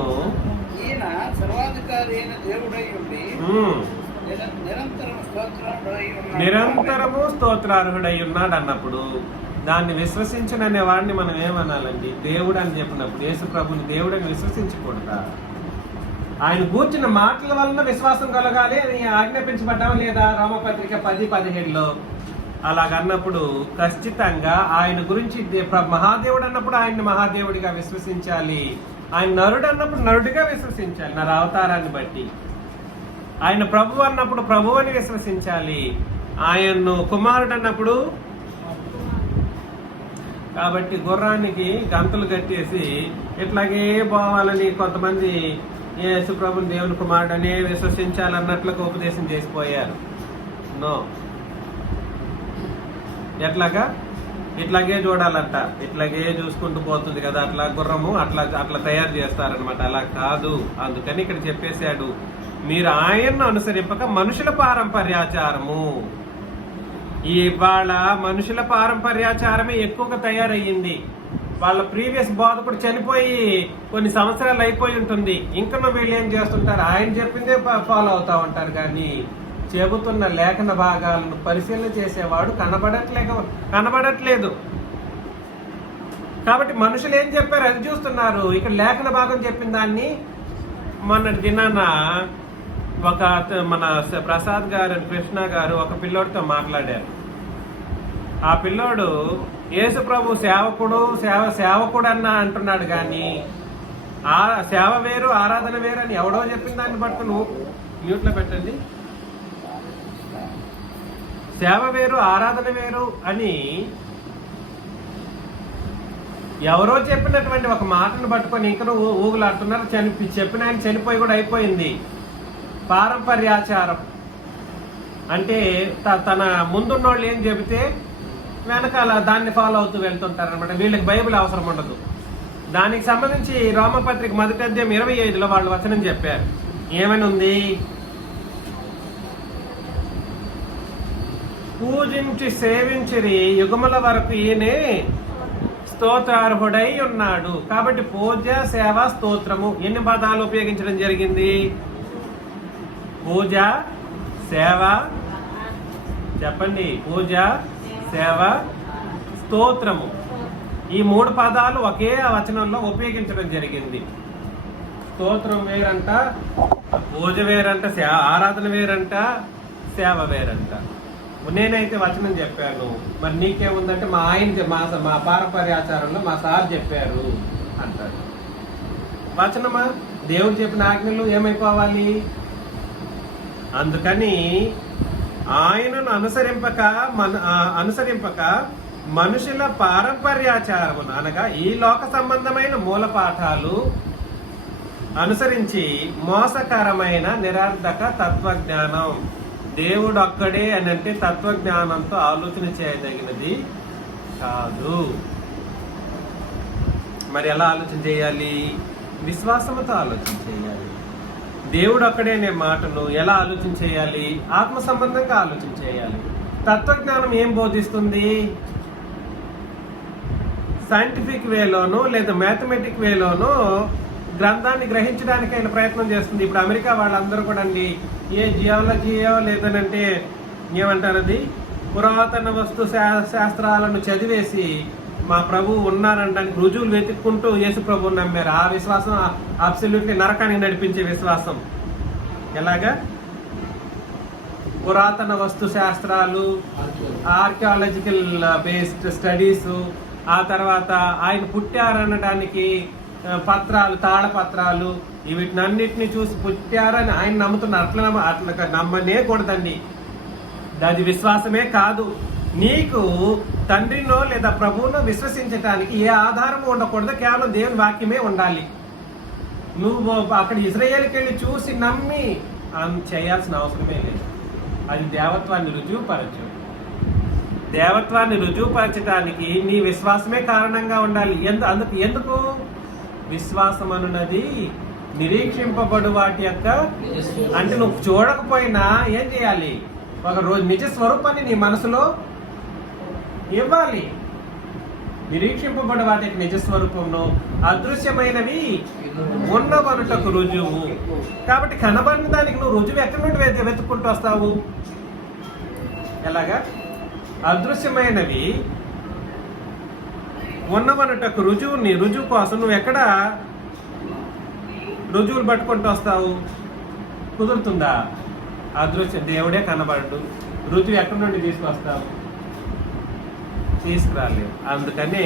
నిరంతరము స్తోత్రార్హుడై ఉన్నాడు అన్నప్పుడు దాన్ని విశ్వసించననే వాడిని మనం ఏమనాలండి? దేవుడు అని చెప్పినప్పుడు యేసు ప్రభుని దేవుడని విశ్వసించకూడదా? ఆయన కూర్చున్న మాటల వలన విశ్వాసం కలగాలి అని ఆజ్ఞాపించబడ్డాం లేదా? రోమపత్రిక 10:17లో అలాగన్నప్పుడు ఖచ్చితంగా ఆయన గురించి మహాదేవుడు అన్నప్పుడు ఆయన్ని మహాదేవుడిగా విశ్వసించాలి. ఆయన నరుడు అన్నప్పుడు నరుడిగా విశ్వసించాలి, నర అవతారాన్ని బట్టి. ఆయన ప్రభు అన్నప్పుడు ప్రభు అని విశ్వసించాలి, ఆయన్ను కుమారుడు అన్నప్పుడు. కాబట్టి గుర్రానికి గంతలు కట్టేసి ఇట్లాగే పోవాలని కొంతమంది యేసు ప్రభుని దేవుని కుమారుడు అనే విశ్వసించాలన్నట్లుగా ఉపదేశం చేసిపోయారు. నో, ఎట్లాగా ఇట్లాగే చూడాలంట, ఇట్లాగే చూసుకుంటూ పోతుంది కదా అట్లా గుర్రము, అట్లా తయారు చేస్తారనమాట. అలా కాదు. అందుకని ఇక్కడ చెప్పేశాడు, మీరు ఆయన్ను అనుసరింపక మనుషుల పారంపర్యాచారము. ఇవాళ మనుషుల పారంపర్యాచారమే ఎక్కువగా తయారయ్యింది. వాళ్ళ ప్రీవియస్ బోధకుడు చనిపోయి కొన్ని సంవత్సరాలు అయిపోయి ఉంటుంది, ఇంకా వీళ్ళు ఏం చేస్తుంటారు, ఆయన చెప్పిందే ఫాలో అవుతా ఉంటారు. కానీ చెబుతున్న లేఖన భాగాలను పరిశీలన చేసేవాడు కనబడట్లేదు. కాబట్టి మనుషులు ఏం చెప్పారు అది చూస్తున్నారు. ఇక్కడ లేఖన భాగం చెప్పిన దాన్ని మొన్నటి దినాన మన ప్రసాద్ గారు, కృష్ణ గారు ఒక పిల్లోడితో మాట్లాడారు. ఆ పిల్లోడు యేసు ప్రభు సేవకుడు అన్న అంటున్నాడు, కానీ ఆ సేవ వేరు ఆరాధన వేరు అని ఎవడో చెప్పిన దాన్ని బట్టి నువ్వు మ్యూట్లో పెట్టండి. సేవ వేరు ఆరాధన వేరు అని ఎవరో చెప్పినటువంటి ఒక మాటను పట్టుకొని ఇంకా ఊగులాడుతున్నారు. చెప్పిన ఆయన చనిపోయి కూడా అయిపోయింది. పారంపర్యాచారం అంటే తన ముందున్నోళ్ళు ఏం చెబితే వెనకాల దాన్ని ఫాలో అవుతూ వెళ్తుంటారు అనమాట. వీళ్ళకి బైబిల్ అవసరం ఉండదు. దానికి సంబంధించి రోమపత్రిక 1:25 వాళ్ళు వచనం చెప్పారు. ఏమని ఉంది? పూజించి సేవించిరి యుగముల వరకు ఈయనే స్తోత్రార్హుడై ఉన్నాడు. కాబట్టి పూజ, సేవ, స్తోత్రము ఎన్ని పదాలు ఉపయోగించడం జరిగింది? పూజ, సేవ, చెప్పండి. పూజ, సేవ, స్తోత్రము, ఈ 3 పదాలు ఒకే వచనంలో ఉపయోగించడం జరిగింది. స్తోత్రం వేరంట, పూజ వేరంట, ఆరాధన వేరంట, సేవ వేరంట. నేనైతే వచనం చెప్పాను, మరి నీకేముందంటే మా ఆయన మా పారంపర్యాచారంలో మా సార్ చెప్పారు అంటాడు. వచనమా? దేవుడు చెప్పిన ఆజ్ఞలు ఏమైపోవాలి? అందుకని ఆయనను అనుసరింపక మనుషుల పారంపర్యాచారమును అనగా ఈ లోక సంబంధమైన మూల పాఠాలు అనుసరించి మోసకరమైన నిరర్ధక తత్వజ్ఞానం. దేవుడు ఒక్కడే అని అంటే తత్వజ్ఞానంతో ఆలోచన చేయదగినది కాదు. మరి ఎలా ఆలోచన చేయాలి? విశ్వాసముతో ఆలోచన చేయాలి. దేవుడు ఒక్కడే అనే మాటను ఎలా ఆలోచన చేయాలి? ఆత్మ సంబంధంగా ఆలోచన చేయాలి. తత్వజ్ఞానం ఏం బోధిస్తుంది? సైంటిఫిక్ వేలోనో లేదా మ్యాథమెటిక్ వేలోనో గ్రంథాన్ని గ్రహించడానికి ఆయన ప్రయత్నం చేస్తుంది. ఇప్పుడు అమెరికా వాళ్ళందరూ కూడా అండి ఏ జియాలజీయో లేదనంటే ఏమంటారు, అది పురాతన వస్తు శాస్త్రాలను చదివేసి మా ప్రభువు ఉన్నారనడానికి రుజువులు వెతుక్కుంటూ యేసు ప్రభువు నమ్మారు. ఆ విశ్వాసం అబ్సల్యూట్లీ నరకానికి నడిపించే విశ్వాసం. ఎలాగా? పురాతన వస్తు శాస్త్రాలు, ఆర్కియాలజికల్ బేస్డ్ స్టడీస్, ఆ తర్వాత ఆయన పుట్టారనడానికి పత్రాలు, తాళపత్రాలు, వీటినన్నిటిని చూసి పుట్టారని ఆయన నమ్ముతున్నారు. అట్లా నమ్మనే కూడదండి. అది విశ్వాసమే కాదు. నీకు తండ్రినో లేదా ప్రభువునో విశ్వసించటానికి ఏ ఆధారం ఉండకూడదు, కేవలం దేవుని వాక్యమే ఉండాలి. నువ్వు అక్కడ ఇజ్రాయేల్కి వెళ్ళి చూసి నమ్మి చేయాల్సిన అవసరమే లేదు. అది దేవత్వాన్ని రుజువుపరచడానికి నీ విశ్వాసమే కారణంగా ఉండాలి. ఎందుకు? విశ్వాసం అన్నది నిరీక్షింపబడు వాటి యొక్క, అంటే నువ్వు చూడకపోయినా ఏం చేయాలి? ఒక రోజు నిజ స్వరూపాన్ని నీ మనసులో ఇవ్వాలి. నిరీక్షింపబడు వాటి యొక్క నిజ స్వరూపంలో అదృశ్యమైనవి ఉన్నవనుటకు రుజువు. కాబట్టి కనబడిన దానికి నువ్వు రుజువు ఎక్కడి నుండి వెతుక్కుంటూ వస్తావు? ఎలాగా? అదృశ్యమైనవి ఉన్నవనుటకు రుజువు కోసం నువ్వు ఎక్కడ రుజువులు పట్టుకుంటూ వస్తావు? కుదురుతుందా? అదృశ్యం దేవుడే కనబడు, రుజువు ఎక్కడి నుండి తీసుకొస్తావు? తీసుకురాలేదు. అందుకనే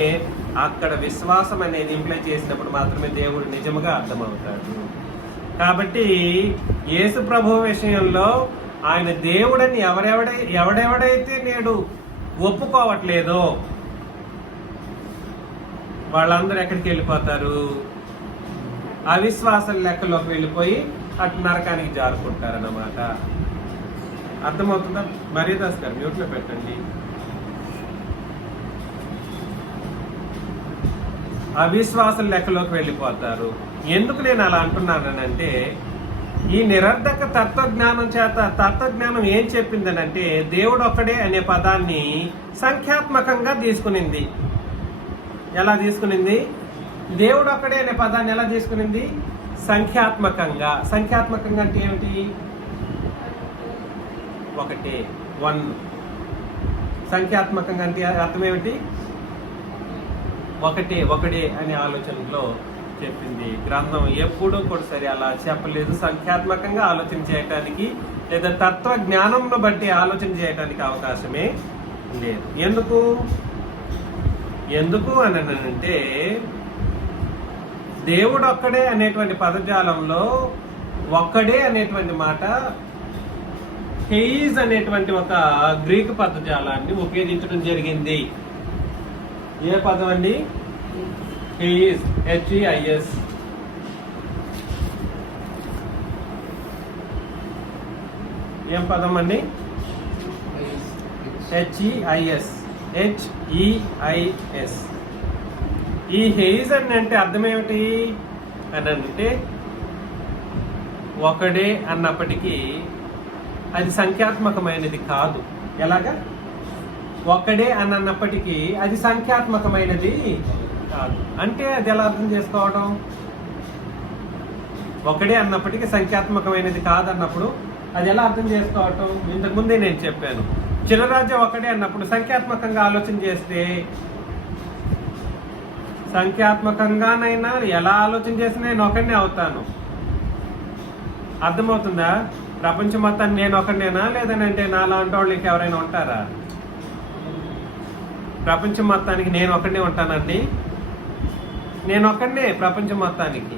అక్కడ విశ్వాసం అనేది ఇంప్లై చేసినప్పుడు మాత్రమే దేవుడు నిజముగా అర్థమవుతాడు. కాబట్టి యేసు ప్రభు విషయంలో ఆయన దేవుడని ఎవడెవడైతే నేడు ఒప్పుకోవట్లేదో వాళ్ళందరూ ఎక్కడికి వెళ్ళిపోతారు? అవిశ్వాసం లెక్కలోకి వెళ్ళిపోయి అటు నరకానికి జారుకుంటారన్నమాట. అర్థమవుతుందా? మర్యాదాస్ గారు మ్యూట్లో పెట్టండి. అవిశ్వాసం లెక్కలోకి వెళ్ళిపోతారు. ఎందుకు నేను అలా అంటున్నానంటే, ఈ నిరర్ధక తత్వజ్ఞానం ఏం చెప్పిందనంటే, దేవుడు ఒక్కడే అనే పదాన్ని సంఖ్యాత్మకంగా తీసుకునింది. ఎలా తీసుకునింది? దేవుడు ఒక్కడే అనే పదాన్ని ఎలా తీసుకునింది? సంఖ్యాత్మకంగా. సంఖ్యాత్మకంగా అంటే ఏమిటి? ఒకటే, 1. సంఖ్యాత్మకంగా అంటే అర్థం ఏమిటి? ఒకడే అనే ఆలోచనలో చెప్పింది గ్రంథం. ఎప్పుడూ కూడా సరే అలా చెప్పలేదు. సంఖ్యాత్మకంగా ఆలోచన చేయటానికి లేదా తత్వ జ్ఞానంను బట్టి ఆలోచన చేయటానికి అవకాశమే లేదు. ఎందుకు అని అంటే, దేవుడు ఒక్కడే అనేటువంటి పదజాలంలో ఒక్కడే అనేటువంటి మాట హెయిజ్ అనేటువంటి ఒక గ్రీకు పదజాలాన్ని ఉపయోగించడం జరిగింది. ఏ పదం అండి? హెయిజ్, HEIS. ఏం పదం అండి? HEIS. ఈ హెయిజ్ అని అంటే అర్థం ఏమిటి అని అంటే, ఒకడే అన్నప్పటికీ అది సంఖ్యాత్మకమైనది కాదు. ఎలాగా? ఒక్కడే అని అన్నప్పటికీ అది సంఖ్యాత్మకమైనది కాదు. అంటే అది ఎలా అర్థం చేసుకోవడం? ఒకడే అన్నప్పటికీ సంఖ్యాత్మకమైనది కాదన్నప్పుడు అది ఎలా అర్థం చేసుకోవటం? ఇంతకుముందే నేను చెప్పాను. చిరరాజ్యం ఒకడే అన్నప్పుడు సంఖ్యాత్మకంగా ఆలోచన చేస్తే, సంఖ్యాత్మకంగానైనా ఎలా ఆలోచన చేసినా నేను ఒకడినే అవుతాను. అర్థమవుతుందా? ప్రపంచం మొత్తాన్ని నేను ఒకడినేనా, లేదనంటే నాలాంటి వాళ్ళు ఇంకెవరైనా ఉంటారా? ప్రపంచం మొత్తానికి నేను ఒకడినే ఉంటానండి. నేను ఒక్కడనే ప్రపంచం మొత్తానికి.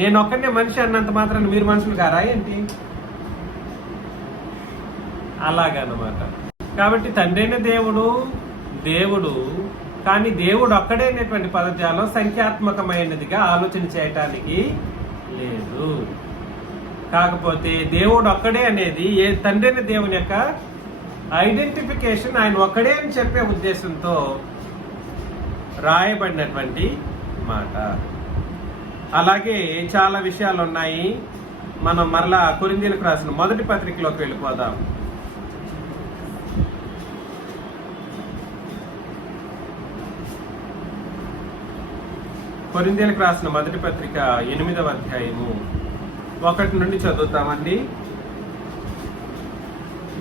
నేను ఒక్కడనే మనిషి అన్నంత మాత్రాన్ని మీరు మనుషులు కారా ఏంటి? అలాగన్నమాట. కాబట్టి తండ్రైన దేవుడు కానీ దేవుడు ఒక్కడే అనేటువంటి పదజాలం సంఖ్యాత్మకమైనదిగా ఆలోచన చేయటానికి లేదు. కాకపోతే దేవుడు ఒక్కడే అనేది ఏ తండ్రైన దేవుని యొక్క ఐడెంటిఫికేషన్, ఆయన ఒక్కడే అని చెప్పే ఉద్దేశంతో రాయబడినటువంటి మాట. అలాగే చాలా విషయాలు ఉన్నాయి. మనం మరలా కొరింథీయులకు రాసిన మొదటి పత్రికలోకి వెళ్ళిపోదాం. కొరింథీయులకు రాసిన మొదటి పత్రిక 8వ అధ్యాయము 1 నుండి చదువుతామండి.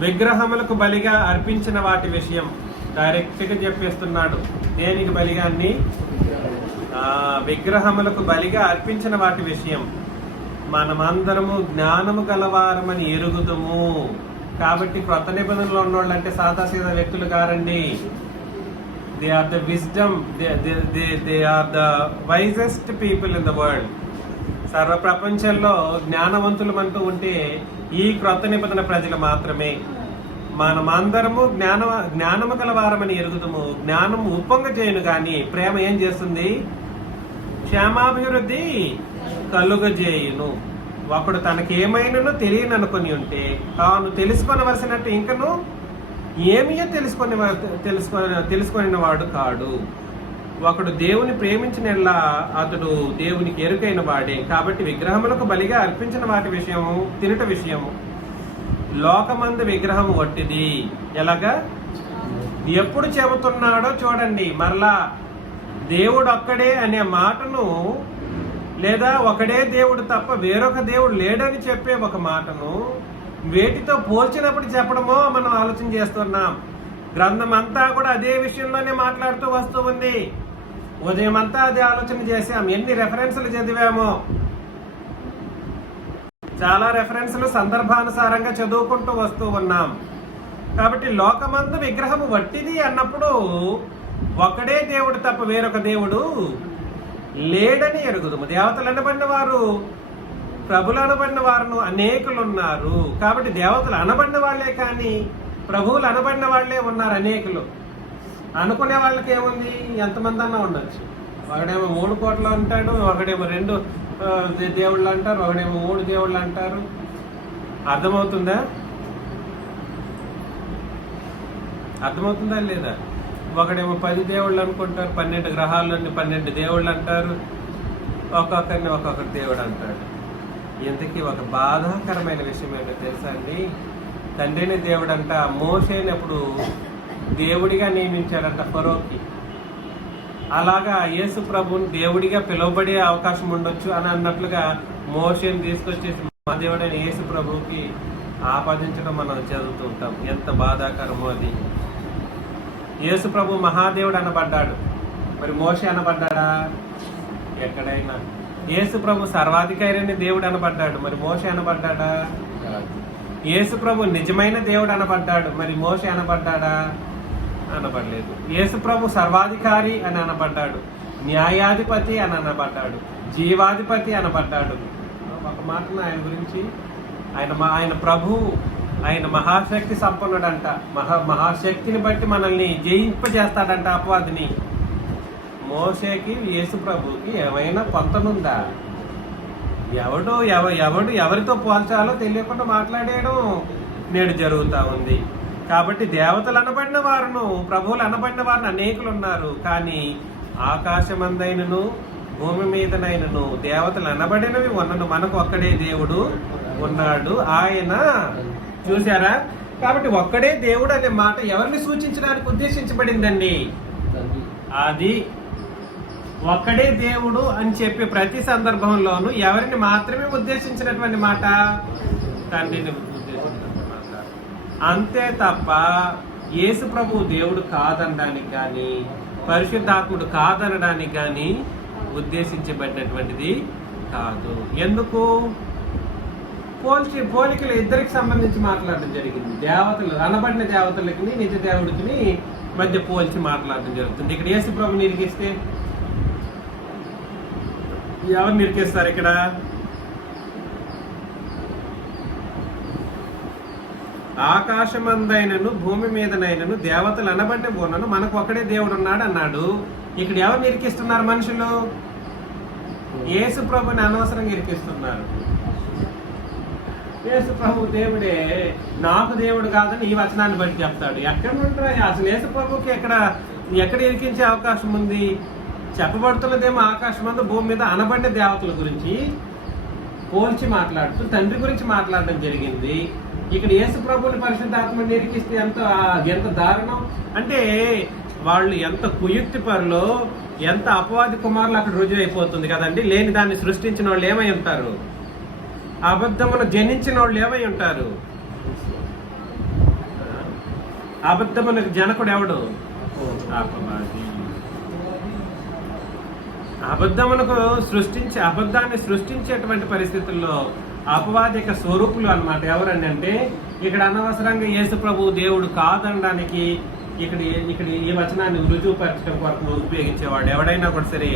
విగ్రహములకు బలిగా అర్పించిన వాటి విషయం డైరెక్ట్గా చెప్పేస్తున్నాడు. దేనికి బలిగాన్ని? విగ్రహములకు బలిగా అర్పించిన వాటి విషయం. మనమందరము జ్ఞానము గలవారమని ఎరుగుదుము. కాబట్టి క్రొత్త నిబంధనలో ఉన్నోళ్ళంటే సాదాసీదా వ్యక్తులు కారండి. They are the wisdom, they are the wisest people in the world. సర్వ ప్రపంచంలో జ్ఞానవంతులమంటూ ఉంటే ఈ క్రొత్త నిబంధన ప్రజలు మాత్రమే. మనమందరము జ్ఞానము గలవారమని ఎరుగుదుము. జ్ఞానము ఉప్పొంగ చేయను కానీ ప్రేమ ఏం చేస్తుంది? క్షేమాభివృద్ధి కలుగజేయును. ఒకడు తనకేమైనానో తెలియననుకొని ఉంటే తాను తెలుసుకొనవలసినట్టు ఇంకను ఏమియో తెలుసుకొని వాడు కాడు. ఒకడు దేవుని ప్రేమించినలా అతడు దేవునికి ఎరుకైన వాడే. కాబట్టి విగ్రహములకు బలిగా అర్పించిన వాటి విషయము, తినుట విషయము, లోకమందు విగ్రహం వట్టిది. ఎలాగా? ఎప్పుడు చెబుతున్నాడో చూడండి. మరలా దేవుడు ఒక్కడే అనే మాటను, లేదా ఒకడే దేవుడు తప్ప వేరొక దేవుడు లేడని చెప్పే ఒక మాటను వేటితో పోల్చినప్పుడు చెప్పడమో మనం ఆలోచన చేస్తున్నాం. గ్రంథం అంతా కూడా అదే విషయంలోనే మాట్లాడుతూ వస్తూ ఉంది. ఉదయం అంతా అదే ఆలోచన చేశాం. ఎన్ని రెఫరెన్స్లు చదివామో, చాలా రెఫరెన్స్లు సందర్భానుసారంగా చదువుకుంటూ వస్తూ ఉన్నాం. కాబట్టి లోకమందు విగ్రహము వట్టిది అన్నప్పుడు ఒకడే దేవుడు తప్ప వేరొక దేవుడు లేడని ఎరుగుదుము. దేవతలు అనబడిన వారు, ప్రభులు అనబడిన వారు అనేకులు ఉన్నారు. కాబట్టి దేవతలు అనబడిన వాళ్లే కానీ ప్రభువులు అనబడిన వాళ్లే ఉన్నారు అనేకులు. అనుకునే వాళ్ళకి ఏముంది, ఎంతమంది అన్నా ఉండొచ్చు. ఒకడేమో 3 కోట్లు అంటాడు, ఒకడేమో 2 దేవుళ్ళు అంటారు, ఒకడేమో 3 దేవుళ్ళు అంటారు. అర్థమవుతుందా లేదా? ఒకడేమో 10 దేవుళ్ళు అనుకుంటారు, 12 గ్రహాలని 12 దేవుళ్ళు అంటారు, ఒక్కొక్కరిని ఒక్కొక్కరు దేవుడు అంటాడు. ఇంతకీ ఒక బాధాకరమైన విషయం ఏంటో తెలుసా అండి? తండ్రిని దేవుడు అంట మోషేనప్పుడు దేవుడిగా నియమించాడంట ఫరోకి. అలాగా యేసు ప్రభుని దేవుడిగా పిలువబడే అవకాశం ఉండొచ్చు అని అన్నట్లుగా మోషేని తీసుకొచ్చేసి మా దేవుడైన యేసు ప్రభుకి ఆపాదించడం మనం చదువుతూ ఉంటాం. ఎంత బాధాకరమో అది. యేసు ప్రభు మహాదేవుడు అనబడ్డాడు, మరి మోషే అనబడ్డాడా? ఎక్కడైనా. యేసు ప్రభు సర్వాధికారిని దేవుడు అనబడ్డాడు, మరి మోషే అనబడ్డాడా? యేసు ప్రభు నిజమైన దేవుడు అనబడ్డాడు, మరి మోషే అనబడ్డాడా? అనబడలేదు. యేసు ప్రభు సర్వాధికారి అని అనబడ్డాడు, న్యాయాధిపతి అని అనబడ్డాడు, జీవాధిపతి అనబడ్డాడు. ఒక మాటను ఆయన గురించి, ఆయన ప్రభు, ఆయన మహాశక్తి సంపన్నుడంట. మహాశక్తిని బట్టి మనల్ని జయింపజేస్తాడంట అపవాదిని. మోషేకి యేసు ప్రభుకి ఏమైనా పొంతనుందా? ఎవరితో పోల్చాలో తెలియకుండా మాట్లాడేయడం నేడు జరుగుతూ ఉంది. కాబట్టి దేవతలు అనబడిన వారును, ప్రభువులు అనబడిన వారిని అనేకులు ఉన్నారు. కానీ ఆకాశమందైనను భూమి మీదనైనను దేవతలు అనబడినవి ఉన్నను మనకు ఒక్కడే దేవుడు ఉన్నాడు. ఆయన చూసారా? కాబట్టి ఒక్కడే దేవుడు అనే మాట ఎవరిని సూచించడానికి ఉద్దేశించబడిందండి? అది ఒక్కడే దేవుడు అని చెప్పి ప్రతి సందర్భంలోనూ ఎవరిని మాత్రమే ఉద్దేశించినటువంటి మాట? తండ్రిని ఉద్దేశించినటువంటి మాట. అంతే తప్ప యేసు ప్రభు దేవుడు కాదనడానికి కానీ పరిశుద్ధాత్ముడు కాదనడానికి కానీ ఉద్దేశించబడినటువంటిది కాదు. ఎందుకు? పోలికలు ఇద్దరికి సంబంధించి మాట్లాడడం జరిగింది. దేవతలు అనబడిన దేవతలకి నిజ దేవుడికి మధ్య పోల్చి మాట్లాడడం జరుగుతుంది. ఇక్కడ యేసు ప్రభు నిరికిస్తే ఎవరు నిరికిస్తారు? ఇక్కడ ఆకాశమందైనను భూమి మీదనైనను దేవతలు అనబడిన ఉన్నను మనకు ఒకడే దేవుడు ఉన్నాడు అన్నాడు. ఇక్కడ ఎవరు నిరికిస్తున్నారు? మనుషులు యేసు ప్రభుని అనవసరంగా ఇరికిస్తున్నారు. యేసు ప్రభు దేవుడే, నాకు దేవుడు కాదని ఈ వచనాన్ని బట్టి చెప్తాడు. ఎక్కడ ఉంటాయి అసలు? యేసు ప్రభుకి ఎక్కడ ఇరికించే అవకాశం ఉంది? చెప్పబడుతున్నదేమో ఆకాశమందు భూమి మీద అనబడిన దేవతల గురించి పోల్చి మాట్లాడుతూ తండ్రి గురించి మాట్లాడడం జరిగింది. ఇక్కడ యేసు ప్రభుని పరిశుద్ధాత్మని నిరికిస్తే ఎంత దారుణం అంటే, వాళ్ళు ఎంత కుయుక్తి పరులో, ఎంత అపవాది కుమారులు అక్కడ రుజువు అయిపోతుంది కదండి. లేని దాన్ని సృష్టించిన వాళ్ళు ఏమై ఉంటారు? అబద్ధమును జనించిన వాళ్ళు ఏమై ఉంటారు? అబద్ధమునకు జనకుడు ఎవడు? అపవాది. అబద్ధాన్ని సృష్టించేటువంటి పరిస్థితుల్లో అపవాదిక స్వరూపులు అన్నమాట. ఎవరండి అంటే, ఇక్కడ అనవసరంగా యేసు ప్రభు దేవుడు కాదనడానికి ఇక్కడ ఈ వచనాన్ని రుజువుపరచడం కొరకు ఉపయోగించేవాడు ఎవడైనా కూడా సరే,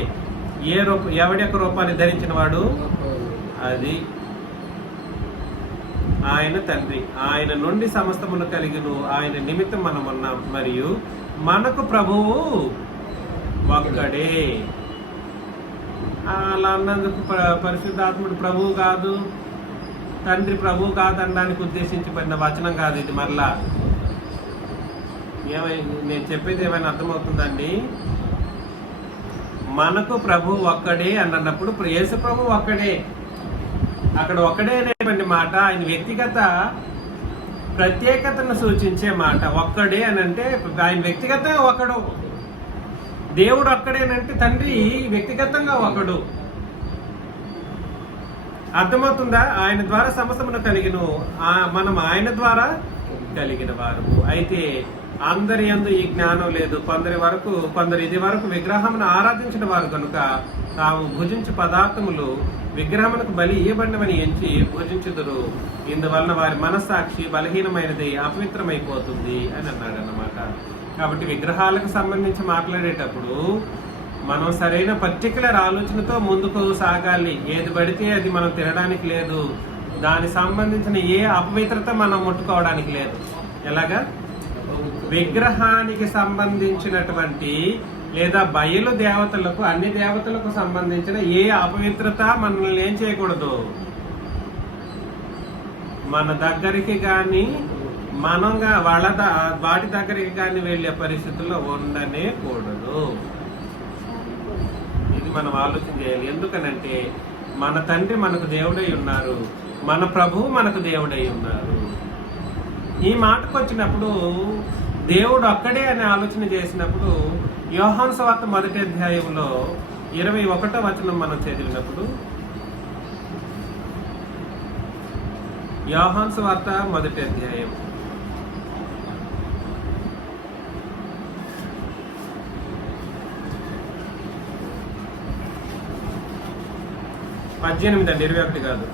ఎవడి యొక్క రూపాన్ని ధరించిన వాడు అది ఆయన తండ్రి. ఆయన నుండి సమస్తమును కలిగిను, ఆయన నిమిత్తం మనం ఉన్నాం. మరియు మనకు ప్రభువు ఒక్కడే. అలా అన్నందుకు పరిశుద్ధాత్ముడు ప్రభువు కాదు, తండ్రి ప్రభువు కాదనడానికి ఉద్దేశించబడిన వచనం కాదు ఇది. మరలా నేను చెప్పేది ఏమైనా అర్థమవుతుందండి? మనకు ప్రభు ఒక్కడే అన్నప్పుడు యేసు ప్రభు ఒక్కడే. అక్కడ ఒక్కడే అనేటువంటి మాట ఆయన వ్యక్తిగత ప్రత్యేకతను సూచించే మాట. ఒక్కడే అని అంటే ఆయన వ్యక్తిగతంగా ఒకడు. దేవుడు ఒక్కడేనంటే తండ్రి వ్యక్తిగతంగా ఒకడు. అర్థమవుతుందా? ఆయన ద్వారా సమస్తమును కలిగిన మనం ఆయన ద్వారా కలిగిన వారు. అయితే అందరి యందు ఈ జ్ఞానం లేదు. కొందరు ఇది వరకు విగ్రహమును ఆరాధించిన వారు కనుక తాము భుజించు పదార్థములు విగ్రహమునకు బలి ఇయ్యబడినవని ఎంచి భుజించుదురు. ఇందువలన వారి మనస్సాక్షి బలహీనమైనది, అపవిత్రమైపోతుంది అని అన్నాడు అన్నమాట. కాబట్టి విగ్రహాలకు సంబంధించి మాట్లాడేటప్పుడు మనం సరైన పర్టికులర్ ఆలోచనతో ముందుకు సాగాలి. ఏది పడితే అది మనం తినడానికి లేదు. దానికి సంబంధించిన ఏ అపవిత్రత మనం ముట్టుకోవడానికి లేదు. ఎలాగా? విగ్రహానికి సంబంధించినటువంటి లేదా బయలు దేవతలకు, అన్ని దేవతలకు సంబంధించిన ఏ అపవిత్రత మనల్ని ఏం చేయకూడదు. మన దగ్గరికి కానీ మనంగా వాటి దగ్గరికి కానీ వెళ్ళే పరిస్థితుల్లో ఉండనే కూడదు. ఇది మనం ఆలోచన చేయాలి. ఎందుకనంటే మన తండ్రి మనకు దేవుడై ఉన్నారు, మన ప్రభువు మనకు దేవుడై ఉన్నారు. ఈ మాటకు వచ్చినప్పుడు దేవుడు ఒక్కడే అని ఆలోచన చేసినప్పుడు యోహాను సువార్త 1వ అధ్యాయంలో 21వ వచనం మనం చదివినప్పుడు, యోహాను సువార్త 1వ అధ్యాయం 18 అండి, 21 కాదు.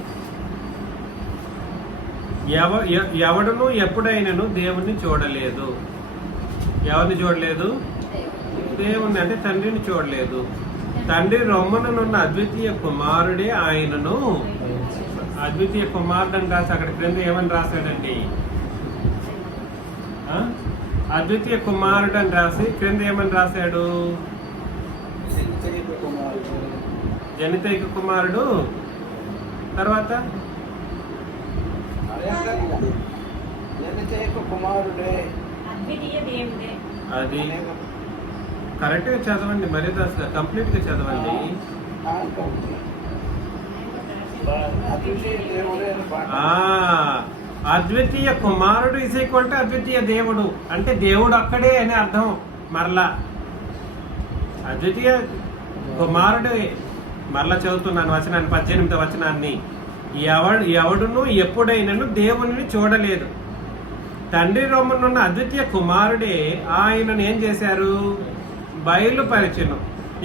ఎవడును ఎప్పుడైనాను దేవుణ్ణి చూడలేదు. ఎవరిని చూడలేదు? దేవుణ్ణి అంటే తండ్రిని చూడలేదు. తండ్రి రొమ్మనున్న అద్వితీయ కుమారుడే ఆయనను. అద్వితీయ కుమారుడు అని రాసి అక్కడ క్రింద ఏమని రాశాడండి? అద్వితీయ కుమారుడు అని రాసి క్రింద ఏమని రాశాడు? జనితైక కుమారుడు. తర్వాత అది కరెక్ట్ గా చదవండి, మరి కంప్లీట్ గా చదవండి. అద్వితీయ కుమారుడు ఈజ్ ఈక్వల్ టు అద్వితీయ దేవుడు. అంటే దేవుడు అక్కడే అని అర్థం. మరలా అద్వితీయ కుమారుడు, మరలా చదువుతున్నాను వచనాన్ని, 18వ వచనాన్ని. ఎవడును ఎప్పుడైనాను దేవుని చూడలేదు. తండ్రి రొమ్మనున్న అద్వితీయ కుమారుడే ఆయనను ఏం చేశారు? బయలుపరిచెను.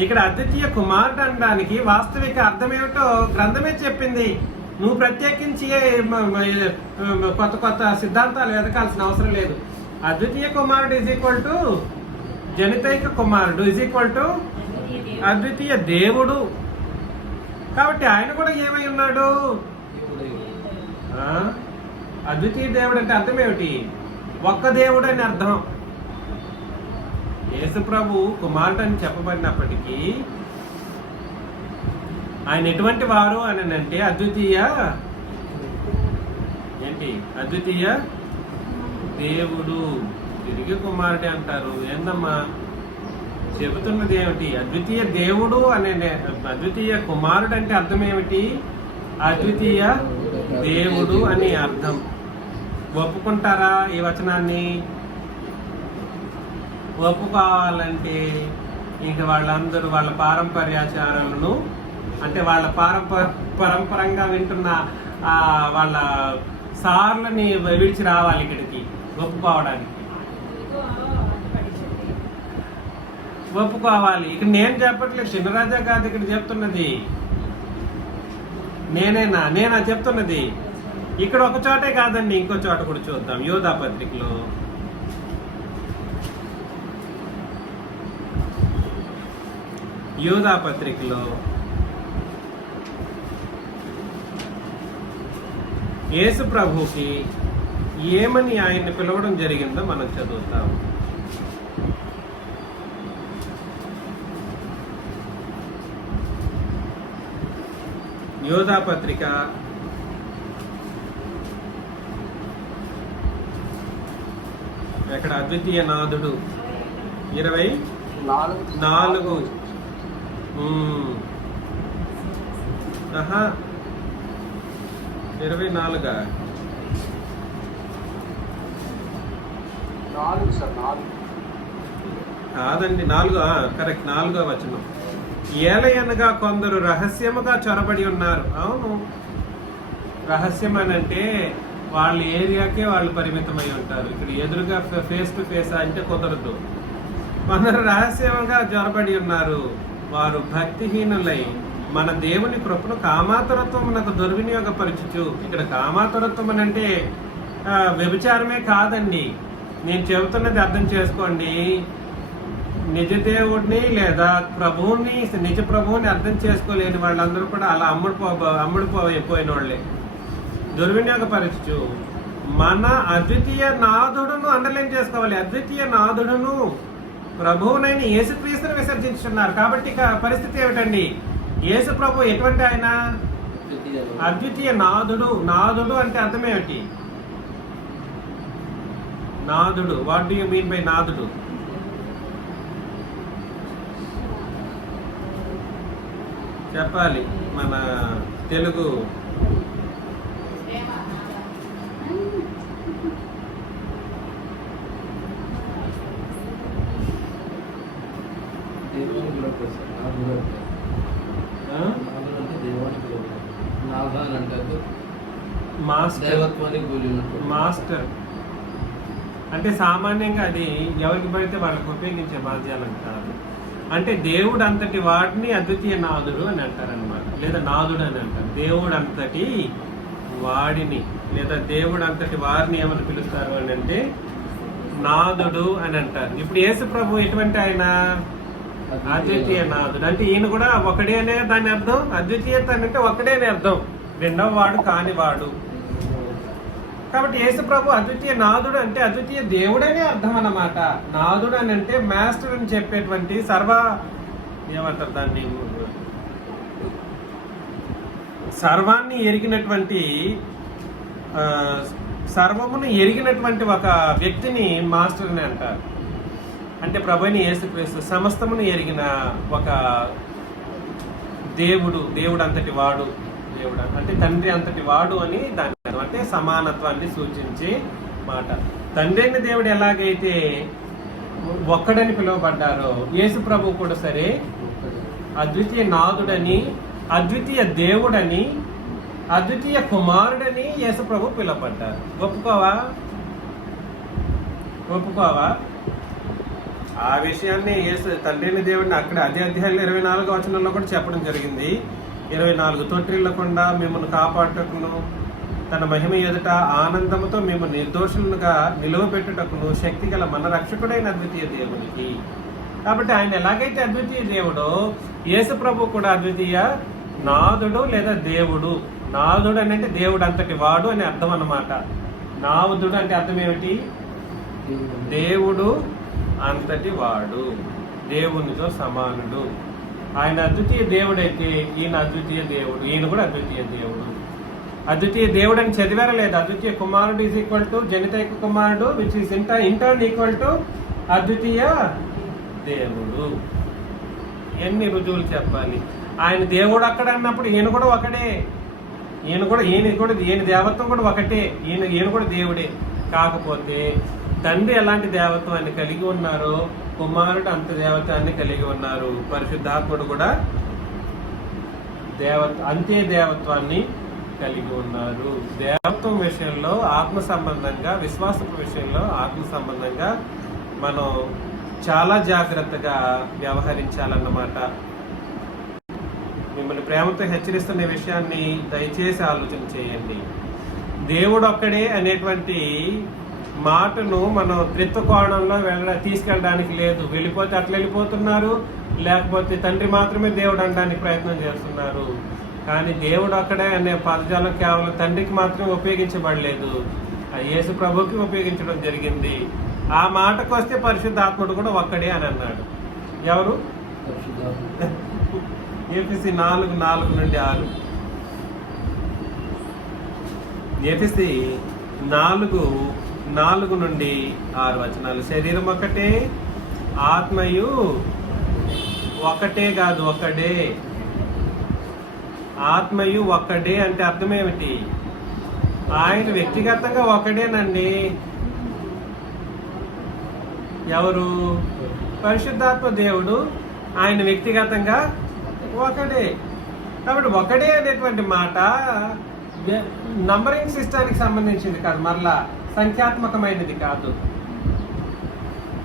ఇక్కడ అద్వితీయ కుమారుడు అనడానికి వాస్తవిక అర్థం ఏమిటో గ్రంథమే చెప్పింది. నువ్వు ప్రత్యేకించి కొత్త కొత్త సిద్ధాంతాలు వెతకాల్సిన అవసరం లేదు. అద్వితీయ కుమారుడు ఈజ్ ఈక్వల్ టు జనితైక కుమారుడు ఈజ్ ఈక్వల్ టు అద్వితీయ దేవుడు. కాబట్టి ఆయన కూడా ఏమై ఉన్నాడు? అద్వితీయ దేవుడు అంటే అర్థం ఏమిటి? ఒక్క దేవుడు అని అర్థం. యేసు ప్రభు కుమారుడు అని చెప్పబడినప్పటికీ ఆయన ఎటువంటి వారు అని అంటే అద్వితీయ అద్వితీయ దేవుడు. తిరిగి కుమారుడే అంటారు. ఏందమ్మా చెబుతున్నది ఏమిటి? అద్వితీయ దేవుడు అనే, అద్వితీయ కుమారుడు అంటే అర్థం ఏమిటి? అద్వితీయ దేవుడు అని అర్థం. ఒప్పుకుంటారా ఈ వచనాన్ని? ఒప్పుకోవాలంటే ఇంక వాళ్ళందరూ వాళ్ళ పారంపర్యాచారాలను, అంటే వాళ్ళ పరంపరంగా వింటున్న వాళ్ళ సార్లని విడిచి రావాలి ఇక్కడికి ఒప్పుకోవడానికి. ఒప్పుకోవాలి. ఇక్కడ నేను చెప్పట్లేదు, చిన్నరాజా కాదు ఇక్కడ చెప్తున్నది. నేనా చెప్తున్నది? ఇక్కడ ఒక చోటే కాదండి, ఇంకో చోట కూడా చూద్దాం. యోధా పత్రికలో యేసు ప్రభుకి ఏమని ఆయన్ని పిలవడం జరిగిందో మనం చదువుతాం. యోధా పత్రిక 24 అద్వితీయ నాథుడు 24 24 కాదండి, 4 కరెక్ట్, 4వ వచనం. ఏలయనగా కొందరు రహస్యముగా చొరబడి ఉన్నారు. అవును, రహస్యం అని అంటే వాళ్ళ ఏరియాకే వాళ్ళు పరిమితమై ఉంటారు. ఇక్కడ ఎదురుగా ఫేస్ టు ఫేస్ అంటే కుదరదు. కొందరు రహస్యంగా జ్వరబడి ఉన్నారు. వారు భక్తిహీనులై మన దేవుని కృపను కామాతురత్వమునకు దుర్వినియోగపరచుచు. ఇక్కడ కామాతురత్వం అని అంటే వ్యభిచారమే కాదండి. నేను చెబుతున్నది అర్థం చేసుకోండి. నిజ దేవుడిని లేదా ప్రభువుని, నిజ ప్రభువుని అర్థం చేసుకోలేని వాళ్ళందరూ కూడా అలా అమ్ముడుపోయిన వాళ్ళే. దుర్వినియోగపరచు మన అద్వితీయ నాథుడును అండర్లైన్ చేసుకోవాలి. అద్వితీయ నాథుడును ప్రభువునైన యేసుక్రీస్తును విసర్జించుతున్నారు. కాబట్టి ఇక పరిస్థితి ఏమిటండి? యేసు ప్రభు ఎటువంటి ఆయన? అద్వితీయ నాథుడు. నాథుడు అంటే అర్థం ఏమిటి? నాథుడు, what do you mean by నాథుడు? చెప్పాలి మన తెలుగు. మాస్టర్ అంటే సామాన్యంగా అది ఎవరికి పడితే వాళ్ళకి ఉపయోగించే భాగ్యాలం కాదు. అంటే దేవుడు అంతటి వాడిని అద్వితీయ నాథుడు అని అంటారనమాట, లేదా నాథుడు అని అంటారు. దేవుడు అంతటి వాడిని లేదా దేవుడు అంతటి వారిని ఏమని పిలుస్తారు అని అంటే నాథుడు అని అంటారు. ఇప్పుడు యేసు ప్రభు ఎటువంటి ఆయన? అద్వితీయ నాథుడు. అంటే ఈయన కూడా ఒకడే అనే దాని అర్థం. అద్వితీయత అంటే ఒకడే అనే అర్థం, రెండవ వాడు కానివాడు. కాబట్టి యేసు ప్రభు అద్వితీయ నాథుడు అంటే అద్వితీయ దేవుడనే అర్థం అన్నమాట. నాథుడు అని అంటే మాస్టర్ అని చెప్పేటువంటి ఏమంటారు దాన్ని, సర్వాన్ని ఎరిగినటువంటి, సర్వమును ఎరిగినటువంటి ఒక వ్యక్తిని మాస్టర్ అని అంటారు. అంటే ప్రభుని యేసుక్రీస్తు సమస్తమును ఎరిగిన ఒక దేవుడు అంతటి వాడు. దేవుడు అంటే తండ్రి అంతటి వాడు అని దాని అంటే సమానత్వాన్ని సూచించే మాట. తండ్రి అయిన దేవుడు ఎలాగైతే ఒక్కడని పిలువబడ్డారో యేసు ప్రభు కూడా సరే అద్వితీయ నాథుడని, అద్వితీయ దేవుడని, అద్వితీయ కుమారుడని యేసు ప్రభు పిలువబడ్డారు. ఒప్పుకోవా? ఆ విషయాన్ని యేసు తండ్రి అయిన దేవుడిని అక్కడ అదే అధ్యాయంలో 24వ వచనంలో కూడా చెప్పడం జరిగింది. 24 తొట్టిల్లకుండా మిమ్మల్ని కాపాడుటకును తన మహిమ ఎదుట ఆనందముతో మేము నిర్దోషులుగా నిలువబెట్టుటకును శక్తి గల మన రక్షకుడైన అద్వితీయ దేవునికి. కాబట్టి ఆయన ఎలాగైతే అద్వితీయ దేవుడో యేసు ప్రభు కూడా అద్వితీయ నాథుడు లేదా దేవుడు. నాథుడు అని అంటే దేవుడు అంతటి వాడు అని అర్థం అన్నమాట. నాథుడు అంటే అర్థం ఏమిటి? దేవుడు అంతటి వాడు, దేవునితో సమానుడు. ఆయన అద్వితీయ దేవుడైతే ఈయన అద్వితీయ దేవుడు, ఈయన కూడా అద్వితీయ దేవుడు. అద్వితీయ దేవుడు అని చదివారా లేదా? అద్వితీయ కుమారుడు ఈజ్ ఈక్వల్ టు జనితైక కుమారుడు which is intern equal to అద్వితీయ దేవుడు. ఎన్ని రుజువులు చెప్పాలి? ఆయన దేవుడు అక్కడ అన్నప్పుడు ఈయన కూడా ఒకడే. ఈయన దేవత్వం కూడా ఒకటే. ఈయన కూడా దేవుడే. కాకపోతే తండ్రి ఎలాంటి దేవత్వాన్ని కలిగి ఉన్నారో కుమారుడు అంత దేవత్వాన్ని కలిగి ఉన్నారు. పరిశుద్ధాత్ముడు కూడా అంతే దేవత్వాన్ని కలిగి ఉన్నారు. దేవత్వం విషయంలో ఆత్మ సంబంధంగా, విశ్వాసపు విషయంలో ఆత్మ సంబంధంగా మనం చాలా జాగ్రత్తగా వ్యవహరించాలన్నమాట. మిమ్మల్ని ప్రేమతో హెచ్చరిస్తున్న విషయాన్ని దయచేసి ఆలోచన చేయండి. దేవుడు ఒక్కడే అనేటువంటి మాటను మనం త్రిత్వ కోణంలో తీసుకెళ్ళడానికి లేదు. వెళ్ళిపోతే అట్లా వెళ్ళిపోతున్నారు, లేకపోతే తండ్రి మాత్రమే దేవుడు అనడానికి ప్రయత్నం చేస్తున్నారు. కానీ దేవుడు ఒక్కడే అనే పదజాలం కేవలం తండ్రికి మాత్రమే ఉపయోగించబడలేదు, యేసు ప్రభుకి ఉపయోగించడం జరిగింది. ఆ మాటకు వస్తే పరిశుద్ధాత్ముడు కూడా ఒక్కడే అని అన్నాడు. ఎవరు? ఏపీసీ 4:4 నుండి 6. ఏపీసీ 4:4 నుండి 6 వచనాలు. శరీరం ఒకటే, ఆత్మయు ఒకటే కాదు ఒకడే. ఆత్మయు ఒక్కడే అంటే అర్థం ఏమిటి? ఆయన వ్యక్తిగతంగా ఒకడేనండి. ఎవరు? పరిశుద్ధాత్మ దేవుడు. ఆయన వ్యక్తిగతంగా ఒకడే. కాబట్టి ఒకడే అనేటువంటి మాట నంబరింగ్ సిస్టానికి సంబంధించింది కాదు, మరలా సంఖ్యాత్మకమైనది కాదు.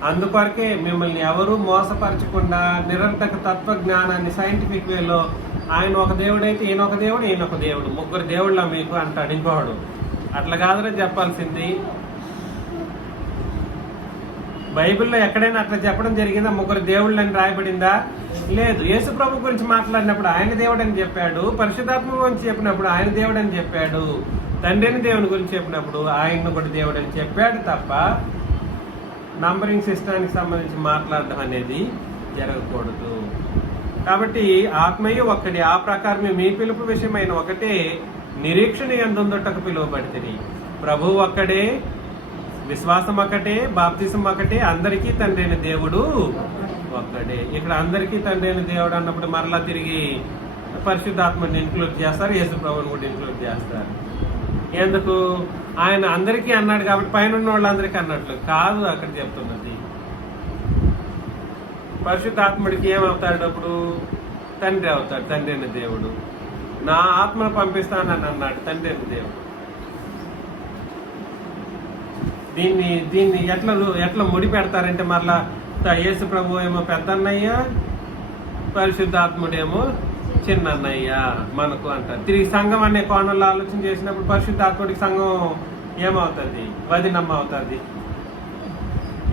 అందుకొరకే మిమ్మల్ని ఎవరూ మోసపరచకుండా నిరర్థక తత్వజ్ఞానాన్ని సైంటిఫిక్ వేలో ఆయన ఒక దేవుడైతే ఈయన ఒక దేవుడు, ఈయన ఒక దేవుడు, ముగ్గురు దేవుళ్ళ మీకు అంటాడు ఇంకోడు. అట్లా కాదని చెప్పాల్సింది. బైబిల్లో ఎక్కడైనా అట్లా చెప్పడం జరిగిందా? ముగ్గురు దేవుళ్ళని రాయబడిందా? లేదు. యేసు ప్రభు గురించి మాట్లాడినప్పుడు ఆయన దేవుడు అని చెప్పాడు, పరిశుద్ధాత్మ గురించి చెప్పినప్పుడు ఆయన దేవుడు అని చెప్పాడు, తండ్రిని దేవుని గురించి చెప్పినప్పుడు ఆయన కూడా దేవుడు అని చెప్పాడు తప్ప నంబరింగ్ సిస్టానికి సంబంధించి మాట్లాడడం అనేది జరగకూడదు. కాబట్టి ఆత్మయు ఒక్కడి, ఆ ప్రకారమే మీ పిలుపు విషయమైన ఒకటే, నిరీక్షణ యందుందుటకు పిలువబడితిరి. ప్రభువు ఒక్కడే, విశ్వాసం ఒకటే, బాప్తిసం ఒకటే, అందరికీ తండ్రి అయిన దేవుడు ఒక్కడే. ఇక్కడ అందరికీ తండ్రి అయిన దేవుడు అన్నప్పుడు మరలా తిరిగి పరిశుద్ధాత్మని ఇంక్లూడ్ చేస్తారు, యేసు ప్రభువుని కూడా ఇంక్లూడ్ చేస్తారు. ఎందుకు? ఆయన అందరికీ అన్నాడు కాబట్టి పైన ఉన్న వాళ్ళందరికీ అన్నట్లు కాదు అక్కడ చెప్తున్నది. పరిశుద్ధాత్ముడికి ఏమవుతాడు? అప్పుడు తండ్రి అవుతాడు, తండ్రి అయిన దేవుడు. నా ఆత్మను పంపిస్తానని అన్నాడు తండ్రి అయిన దేవుడు. దీన్ని ఎట్లా ముడి పెడతారంటే మరలా యేసు ప్రభు ఏమో పెద్ద అన్నయ్య, పరిశుద్ధాత్ముడేమో చిన్న అన్నయ్య మనకు అంటారు. తిరిగి సంఘం అనే కోణంలో ఆలోచన చేసినప్పుడు పరిశుద్ధాత్ముడికి సంఘం ఏమవుతుంది? వదినమ్మ అవుతుంది.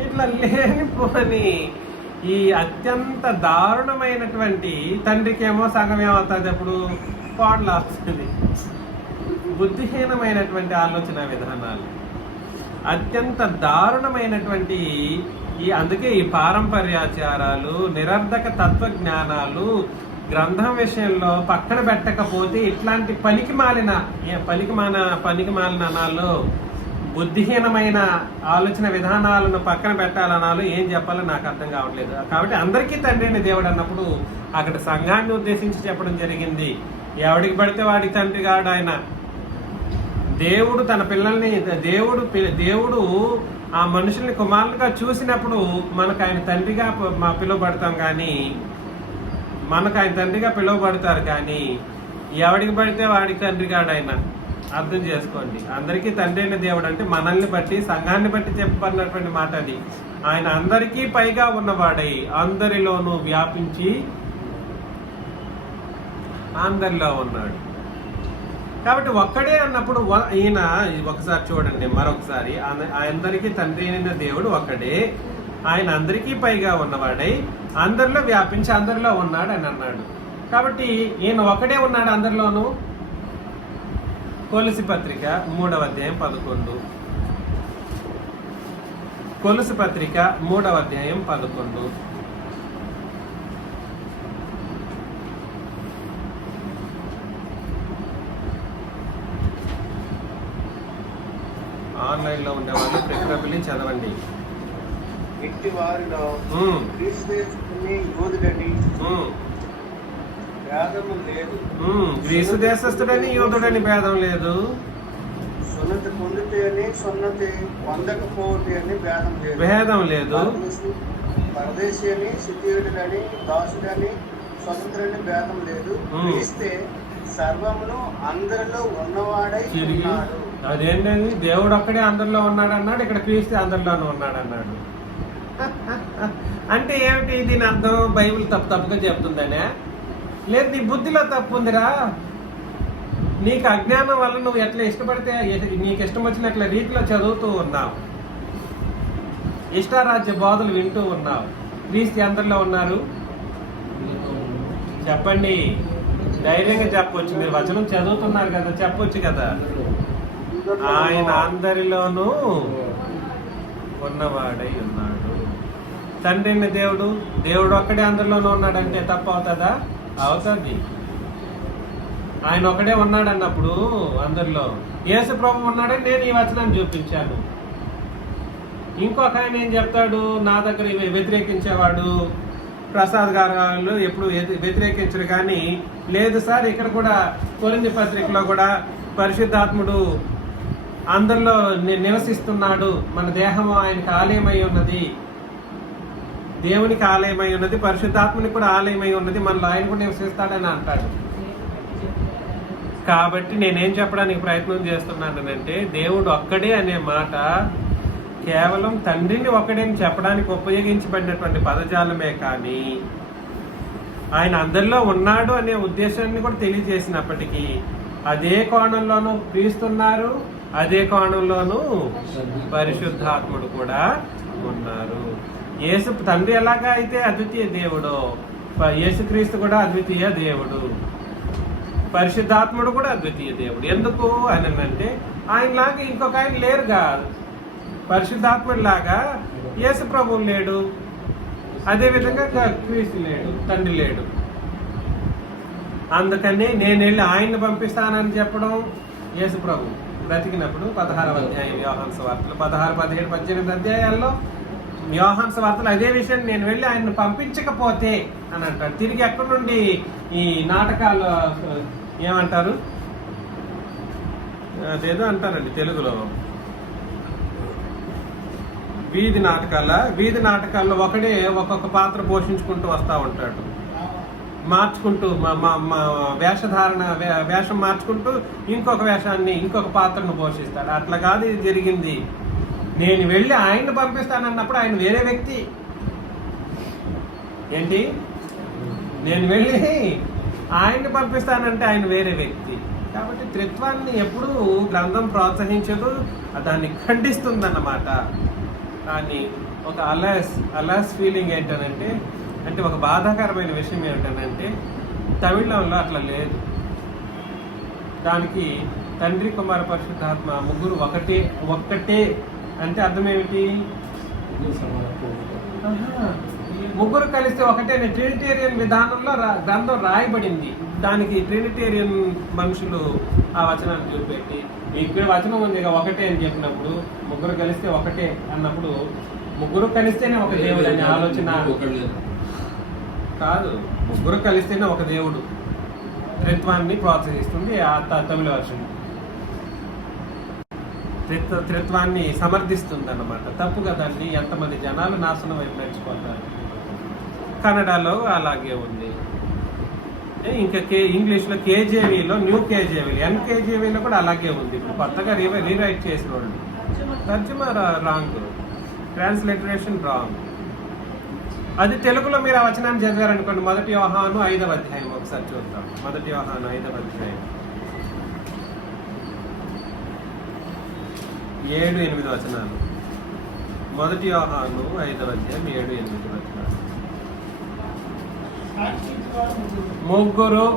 ఇట్లా లేనిపోని ఈ అత్యంత దారుణమైనటువంటి తండ్రికి ఏమో సంఘం ఏమవుతుంది? అప్పుడు కోడలు అవుతుంది. బుద్ధిహీనమైనటువంటి ఆలోచన విధానాలు, అత్యంత దారుణమైనటువంటి అందుకే ఈ పారంపర్యాచారాలు, నిరర్ధక తత్వజ్ఞానాలు గ్రంథం విషయంలో పక్కన పెట్టకపోతే ఇట్లాంటి పనికిమాలిన అనాలు, బుద్ధిహీనమైన ఆలోచన విధానాలను పక్కన పెట్టాలనాలు ఏం చెప్పాలో నాకు అర్థం కావట్లేదు. కాబట్టి అందరికీ తండ్రి అయిన దేవుడు అన్నప్పుడు అక్కడ సంఘాన్ని ఉద్దేశించి చెప్పడం జరిగింది. ఎవడికి పడితే వాడికి తండ్రి కాడు ఆయన. దేవుడు తన పిల్లల్ని, దేవుడు ఆ మనుషుల్ని కుమారులుగా చూసినప్పుడు మనకు ఆయన తండ్రిగా పిలువబడతాం, కానీ మనకు ఆయన తండ్రిగా పిలువబడతారు. కానీ ఎవడికి పడితే వాడికి తండ్రి కాడు ఆయన. అర్థం చేసుకోండి. అందరికీ తండ్రి అయిన దేవుడు అంటే మనల్ని బట్టి, సంఘాన్ని బట్టి చెప్పబడినటువంటి మాట అది. ఆయన అందరికీ పైగా ఉన్నవాడై అందరిలోనూ వ్యాపించి అందరిలో ఉన్నాడు. కాబట్టి ఒక్కడే అన్నప్పుడు ఈయన ఒకసారి చూడండి, మరొకసారి అందరికీ తండ్రి అయిన దేవుడు ఒక్కడే, ఆయన అందరికీ పైగా ఉన్నవాడై అందరిలో వ్యాపించి అందరిలో ఉన్నాడు అని అన్నాడు. కాబట్టి ఈయన ఒకడే ఉన్నాడు అందరిలోనూ. కొలసి పత్రిక 3వ అధ్యాయం 11. కొలసి పత్రిక 3వ అధ్యాయం 11. ఆన్లైన్ లో ఉండేవాళ్ళు ప్రిఫరబుల్లీ చదవండి. ఇంటి వారిలో యోధుడని భేదము లేదు, గ్రీసు దేశస్థుడని యోధుడని భేదం లేదు, సున్నతి పొందితే అని సున్నతి పొందకపోతే అని భేదం లేదు, పరదేశీ అని సిద్ధుడని దాసుడని స్వతంత్రుని భేదం లేదు, క్రీస్తే సర్వమును అందరిలో ఉన్నవాడై ఉన్నాడు. అదేంటండి? దేవుడు ఒక్కడే అందరిలో ఉన్నాడు అన్నాడు, ఇక్కడ క్రీస్తు అందరిలోనూ ఉన్నాడు అన్నాడు. అంటే ఏమిటి దీని అర్థం? బైబిల్ తప్పుగా చెప్తుందనే? లేదు, నీ బుద్ధిలో తప్పు ఉందిరా. నీకు అజ్ఞానం వల్ల నువ్వు ఎట్లా ఇష్టపడితే నీకు ఇష్టం వచ్చినట్ల రీతిలో చదువుతూ ఉన్నావు, ఇష్టారాజ్య బోధలు వింటూ ఉన్నావు. క్రీస్తు అందరిలో ఉన్నారు చెప్పండి, ధైర్యంగా చెప్పొచ్చు. మీరు వచనం చదువుతున్నారు కదా, చెప్పొచ్చు కదా. ఆయన అందరిలోనూ ఉన్నవాడై ఉన్నాడు. తండ్రి అయిన దేవుడు ఒక్కడే అందరిలోనూ ఉన్నాడంటే తప్పు అవుతుందా? అవుతుంది. ఆయన ఒకడే ఉన్నాడు అన్నప్పుడు అందరిలో యేసు ప్రభు ఉన్నాడని నేను ఈ వచనాన్ని చూపించాను. ఇంకొక ఆయన ఏం చెప్తాడు? నా దగ్గర వ్యతిరేకించేవాడు ప్రసాద్ గారు ఎప్పుడు వ్యతిరేకించరు, కానీ లేదు సార్ ఇక్కడ కూడా కొరింథీ పత్రికలో కూడా పరిశుద్ధాత్ముడు అందరిలో నివసిస్తున్నాడు, మన దేహము ఆయనకు ఆలయమై ఉన్నది, దేవునికి ఆలయమై ఉన్నది, పరిశుద్ధాత్మనికి కూడా ఆలయమై ఉన్నది, మనలో ఆయన కూడా నివసిస్తాడని అంటాడు. కాబట్టి నేనేం చెప్పడానికి ప్రయత్నం చేస్తున్నానంటే దేవుడు ఒక్కడే అనే మాట కేవలం తండ్రిని ఒక్కడే అని చెప్పడానికి ఉపయోగించబడినటువంటి పదజాలమే కానీ ఆయన అందరిలో ఉన్నాడు అనే ఉద్దేశాన్ని కూడా తెలియజేసినప్పటికీ అదే కోణంలోనూ క్రీస్తున్నారు, అదే కోణంలోనూ పరిశుద్ధాత్ముడు కూడా ఉన్నారు. యేసు తండ్రి ఎలాగా అయితే అద్వితీయ దేవుడో యేసుక్రీస్తు కూడా అద్వితీయ దేవుడు, పరిశుద్ధాత్ముడు కూడా అద్వితీయ దేవుడు. ఎందుకు అని అంటే ఆయనలాగా ఇంకొక ఆయన లేరుగా. పరిశుద్ధాత్ముడు లాగా యేసు ప్రభువు లేడు, అదేవిధంగా క్రీస్తు లేడు, తండ్రి లేడు. అందుకని నేను వెళ్ళి ఆయన్ని పంపిస్తానని చెప్పడం యేసు ప్రభు బ్రతికినప్పుడు 16వ అధ్యాయం యోహాను సువార్తలు 16, 17, 18 అధ్యాయాల్లో యోహాను సువార్తలు అదే విషయం నేను వెళ్ళి ఆయన్ని పంపించకపోతే అని అంటాడు. తిరిగి ఎక్కడి నుండి ఈ నాటకాలు ఏమంటారు, అదేదో అంటారండి తెలుగులో, వీధి నాటకాల్లో ఒకడే ఒక్కొక్క పాత్ర పోషించుకుంటూ వస్తూ ఉంటాడు, మార్చుకుంటూ వేషం మార్చుకుంటూ ఇంకొక వేషాన్ని ఇంకొక పాత్రను పోషిస్తాడు. అట్లా కాదు ఇది జరిగింది. నేను వెళ్ళి ఆయన్ని పంపిస్తానన్నప్పుడు ఆయన వేరే వ్యక్తి. ఏంటి, నేను వెళ్ళి ఆయన్ని పంపిస్తానంటే ఆయన వేరే వ్యక్తి. కాబట్టి త్రిత్వాన్ని ఎప్పుడూ గ్రంథం ప్రోత్సహించదు, దాన్ని ఖండిస్తుందన్నమాట. కానీ ఒక అలస్ ఫీలింగ్ ఏంటనంటే, అంటే ఒక బాధాకరమైన విషయం ఏమిటనంటే తమిళంలో అట్లా లేదు. దానికి తండ్రి కుమార పరిశుద్ధాత్మ ముగ్గురు ఒక్కటే అంటే అర్థం ఏమిటి? ముగ్గురు కలిస్తే ఒకటే ట్రినిటేరియన్ విధానంలో గ్రంథం రాయబడింది. దానికి ట్రినిటేరియన్ మనుషులు ఆ వచనాన్ని చూపెట్టి ఇక్కడ వచనం ఉంది ఒకటే అని చెప్పినప్పుడు ముగ్గురు కలిస్తే ఒకటే అన్నప్పుడు ముగ్గురు కలిస్తేనే ఒక దేవుడు అనే ఆలోచన కాదు. ముగ్గురు కలిస్తేనే ఒక దేవుడు త్రిత్వాన్ని ప్రోత్సహిస్తుంది ఆ తమిళ వర్షం. త్రిత్వాన్ని సమర్థిస్తుంది అన్నమాట. తప్పు కదండి, ఎంతమంది జనాలు నాశనం వైపు నడిచిపోతారు. కన్నడలో అలాగే ఉంది. ఇంకా ఇంగ్లీష్లో కేజేవీలో న్యూ కేజేవీ ఎన్కేజేవీలో కూడా అలాగే ఉంది. ఇప్పుడు కొత్తగా రీరైట్ చేసిన వాళ్ళు తర్జుమా రాంగ్, ట్రాన్స్లిటరేషన్ రాంగ్. అది తెలుగులో మీరు ఆ వచనాన్ని చదివారనుకోండి, 1 యోహాను 5వ అధ్యాయం ఒకసారి చూద్దాం. 1 యోహాను 5వ అధ్యాయం 7-8 వచనాలు. 1 యోహాను 5వ అధ్యాయం 7-8 వచనాలు. ముగ్గురు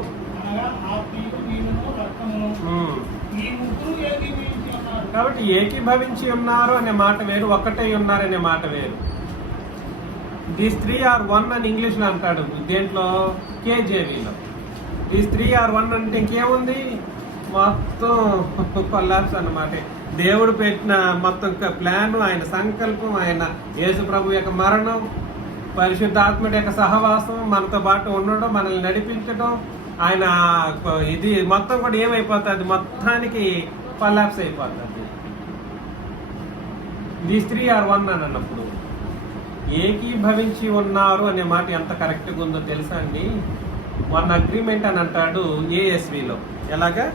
కాబట్టి ఏకీభవించి ఉన్నారు అనే మాట వేరు, ఒక్కటే ఉన్నారనే మాట వేరు. దీస్ 3 are 1 అని ఇంగ్లీష్లో అంటాడు. దేంట్లో? కేజేవీలో. దీస్ 3 are 1 అంటే ఇంకేముంది? మొత్తం కొల్లాప్స్ అన్నమాట. దేవుడు పెట్టిన మొత్తం ప్లాన్, ఆయన సంకల్పం, ఆయన యేసు ప్రభు యొక్క మరణం, పరిశుద్ధాత్ముడి యొక్క సహవాసం, మనతో పాటు ఉండడం, మనల్ని నడిపించడం, ఆయన ఇది మొత్తం కూడా ఏమైపోతుంది? మొత్తానికి కొల్లాప్స్ అయిపోతుంది. దీస్ 3 are 1 అని అన్నప్పుడు ఏకీభవించి ఉన్నారు అనే మాట ఎంత కరెక్ట్గా ఉందో తెలుసా అండి? 1 అగ్రిమెంట్ అని అంటాడు ఏఎస్విలో. ఎలాగా?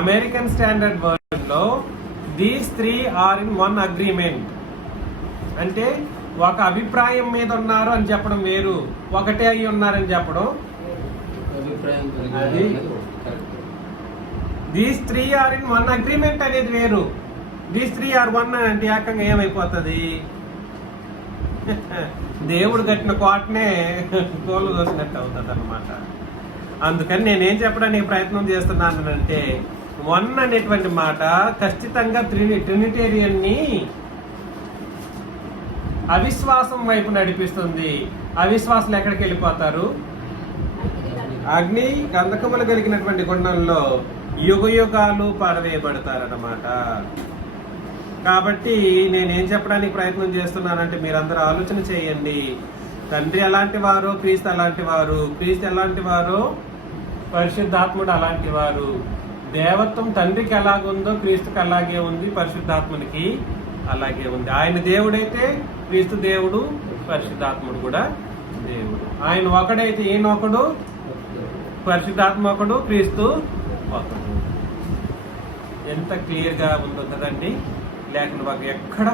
అమెరికన్ స్టాండర్డ్ వర్డ్లో దీస్ 3 are in 1 అగ్రిమెంట్ అంటే ఒక అభిప్రాయం మీద ఉన్నారు అని చెప్పడం వేరు, ఒకటే అయి ఉన్నారని చెప్పడం. అది దీస్ 3 are in 1 అగ్రిమెంట్ అనేది వేరు. దీస్ 3 are 1 అంటే ఏకంగా ఏమైపోతుంది? దేవుడు కట్టిన కోటనే తోలు దోసినట్టు అవుతుంది అన్నమాట. అందుకని నేనేం చెప్పడానికి ప్రయత్నం చేస్తున్నాను అంటే 1 అనేటువంటి మాట ఖచ్చితంగా ట్రినిటేరియన్ని అవిశ్వాసం వైపు నడిపిస్తుంది. అవిశ్వాసులు ఎక్కడికి వెళ్ళిపోతారు? అగ్ని గంధకములు కలిగినటువంటి గుండంలో యుగ యుగాలు పడవేయబడతారన్నమాట. కాబట్టి నేనేం చెప్పడానికి ప్రయత్నం చేస్తున్నానంటే మీరందరూ ఆలోచన చేయండి. తండ్రి ఎలాంటి వారు, క్రీస్తు అలాంటి వారు, క్రీస్తు ఎలాంటి వారు, పరిశుద్ధాత్ముడు అలాంటి వారు. దేవత్వం తండ్రికి ఎలాగుందో క్రీస్తుకి అలాగే ఉంది, పరిశుద్ధాత్మునికి అలాగే ఉంది. ఆయన దేవుడైతే క్రీస్తు దేవుడు, పరిశుద్ధాత్ముడు కూడా దేవుడు. ఆయన ఒకడైతే ఈయన ఒకడు, పరిశుద్ధాత్మ ఒకడు, క్రీస్తు ఒకడు. ఎంత క్లియర్గా ఉందో కదండి. లేకుండా మాకు ఎక్కడ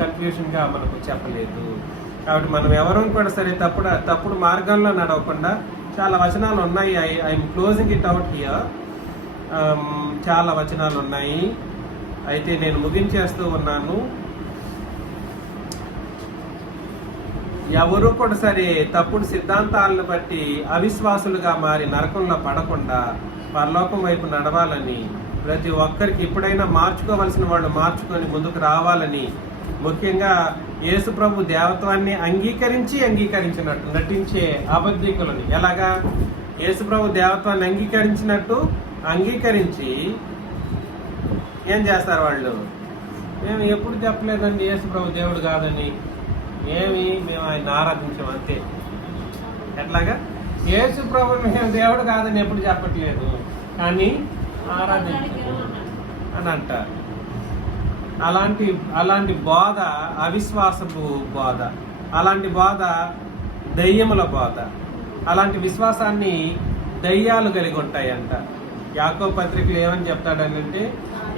కన్ఫ్యూషన్గా మనకు చెప్పలేదు. కాబట్టి మనం ఎవరూ కూడా సరే తప్పుడు మార్గంలో నడవకుండా, చాలా వచనాలు ఉన్నాయి. I'm closing it out here. చాలా వచనాలు ఉన్నాయి, అయితే నేను ముగించేస్తూ ఉన్నాను. ఎవరు కూడా సరే తప్పుడు సిద్ధాంతాలను బట్టి అవిశ్వాసులుగా మారి నరకంలో పడకుండా పరలోకం వైపు నడవాలని, ప్రతి ఒక్కరికి ఎప్పుడైనా మార్చుకోవలసిన వాళ్ళు మార్చుకొని ముందుకు రావాలని, ముఖ్యంగా యేసు ప్రభు దేవత్వాన్ని అంగీకరించినట్టు నటించే అబద్ధికులని, ఎలాగా యేసు ప్రభు దేవత్వాన్ని అంగీకరించి ఏం చేస్తారు వాళ్ళు? మేము ఎప్పుడు చెప్పలేదండి యేసు ప్రభు దేవుడు కాదని, మేము ఆయన ఆరాధించాం అంతే. ఎట్లాగా యేసు ప్రభు మేము దేవుడు కాదని ఎప్పుడు చెప్పట్లేదు, కానీ ఆరాధించాము అని అంటారు. అలాంటి బోధ అవిశ్వాసపు బోధ, అలాంటి బోధ దయ్యముల బోధ. అలాంటి విశ్వాసాన్ని దయ్యాలు కలిగి ఉంటాయంట. యాకోబు పత్రికలు ఏమని చెప్తాడనంటే,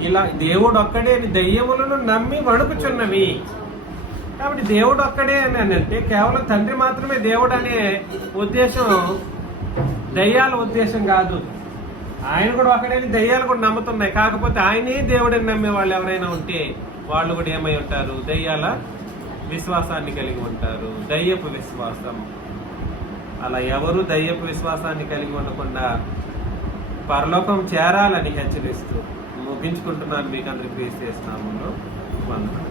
ఇలా దేవుడు ఒక్కడే దయ్యములను నమ్మి వణుకుచున్నవి. కాబట్టి దేవుడు ఒక్కడే అని అంటే కేవలం తండ్రి మాత్రమే దేవుడు అనే ఉద్దేశం దయ్యాల ఉద్దేశం కాదు. ఆయన కూడా ఒకడే, దయ్యాలు కూడా నమ్ముతున్నాయి. కాకపోతే ఆయనే దేవుడని నమ్మే వాళ్ళు ఎవరైనా ఉంటే వాళ్ళు కూడా ఏమై ఉంటారు? దయ్యాల విశ్వాసాన్ని కలిగి ఉంటారు, దయ్యపు విశ్వాసం. అలా ఎవరు దయ్యపు విశ్వాసాన్ని కలిగి ఉండకుండా పరలోకం చేరాలని హెచ్చరిస్తూ ముగించుకుంటున్నాను. మీకు అందరికి క్రీస్తు నామములో వందనాలు.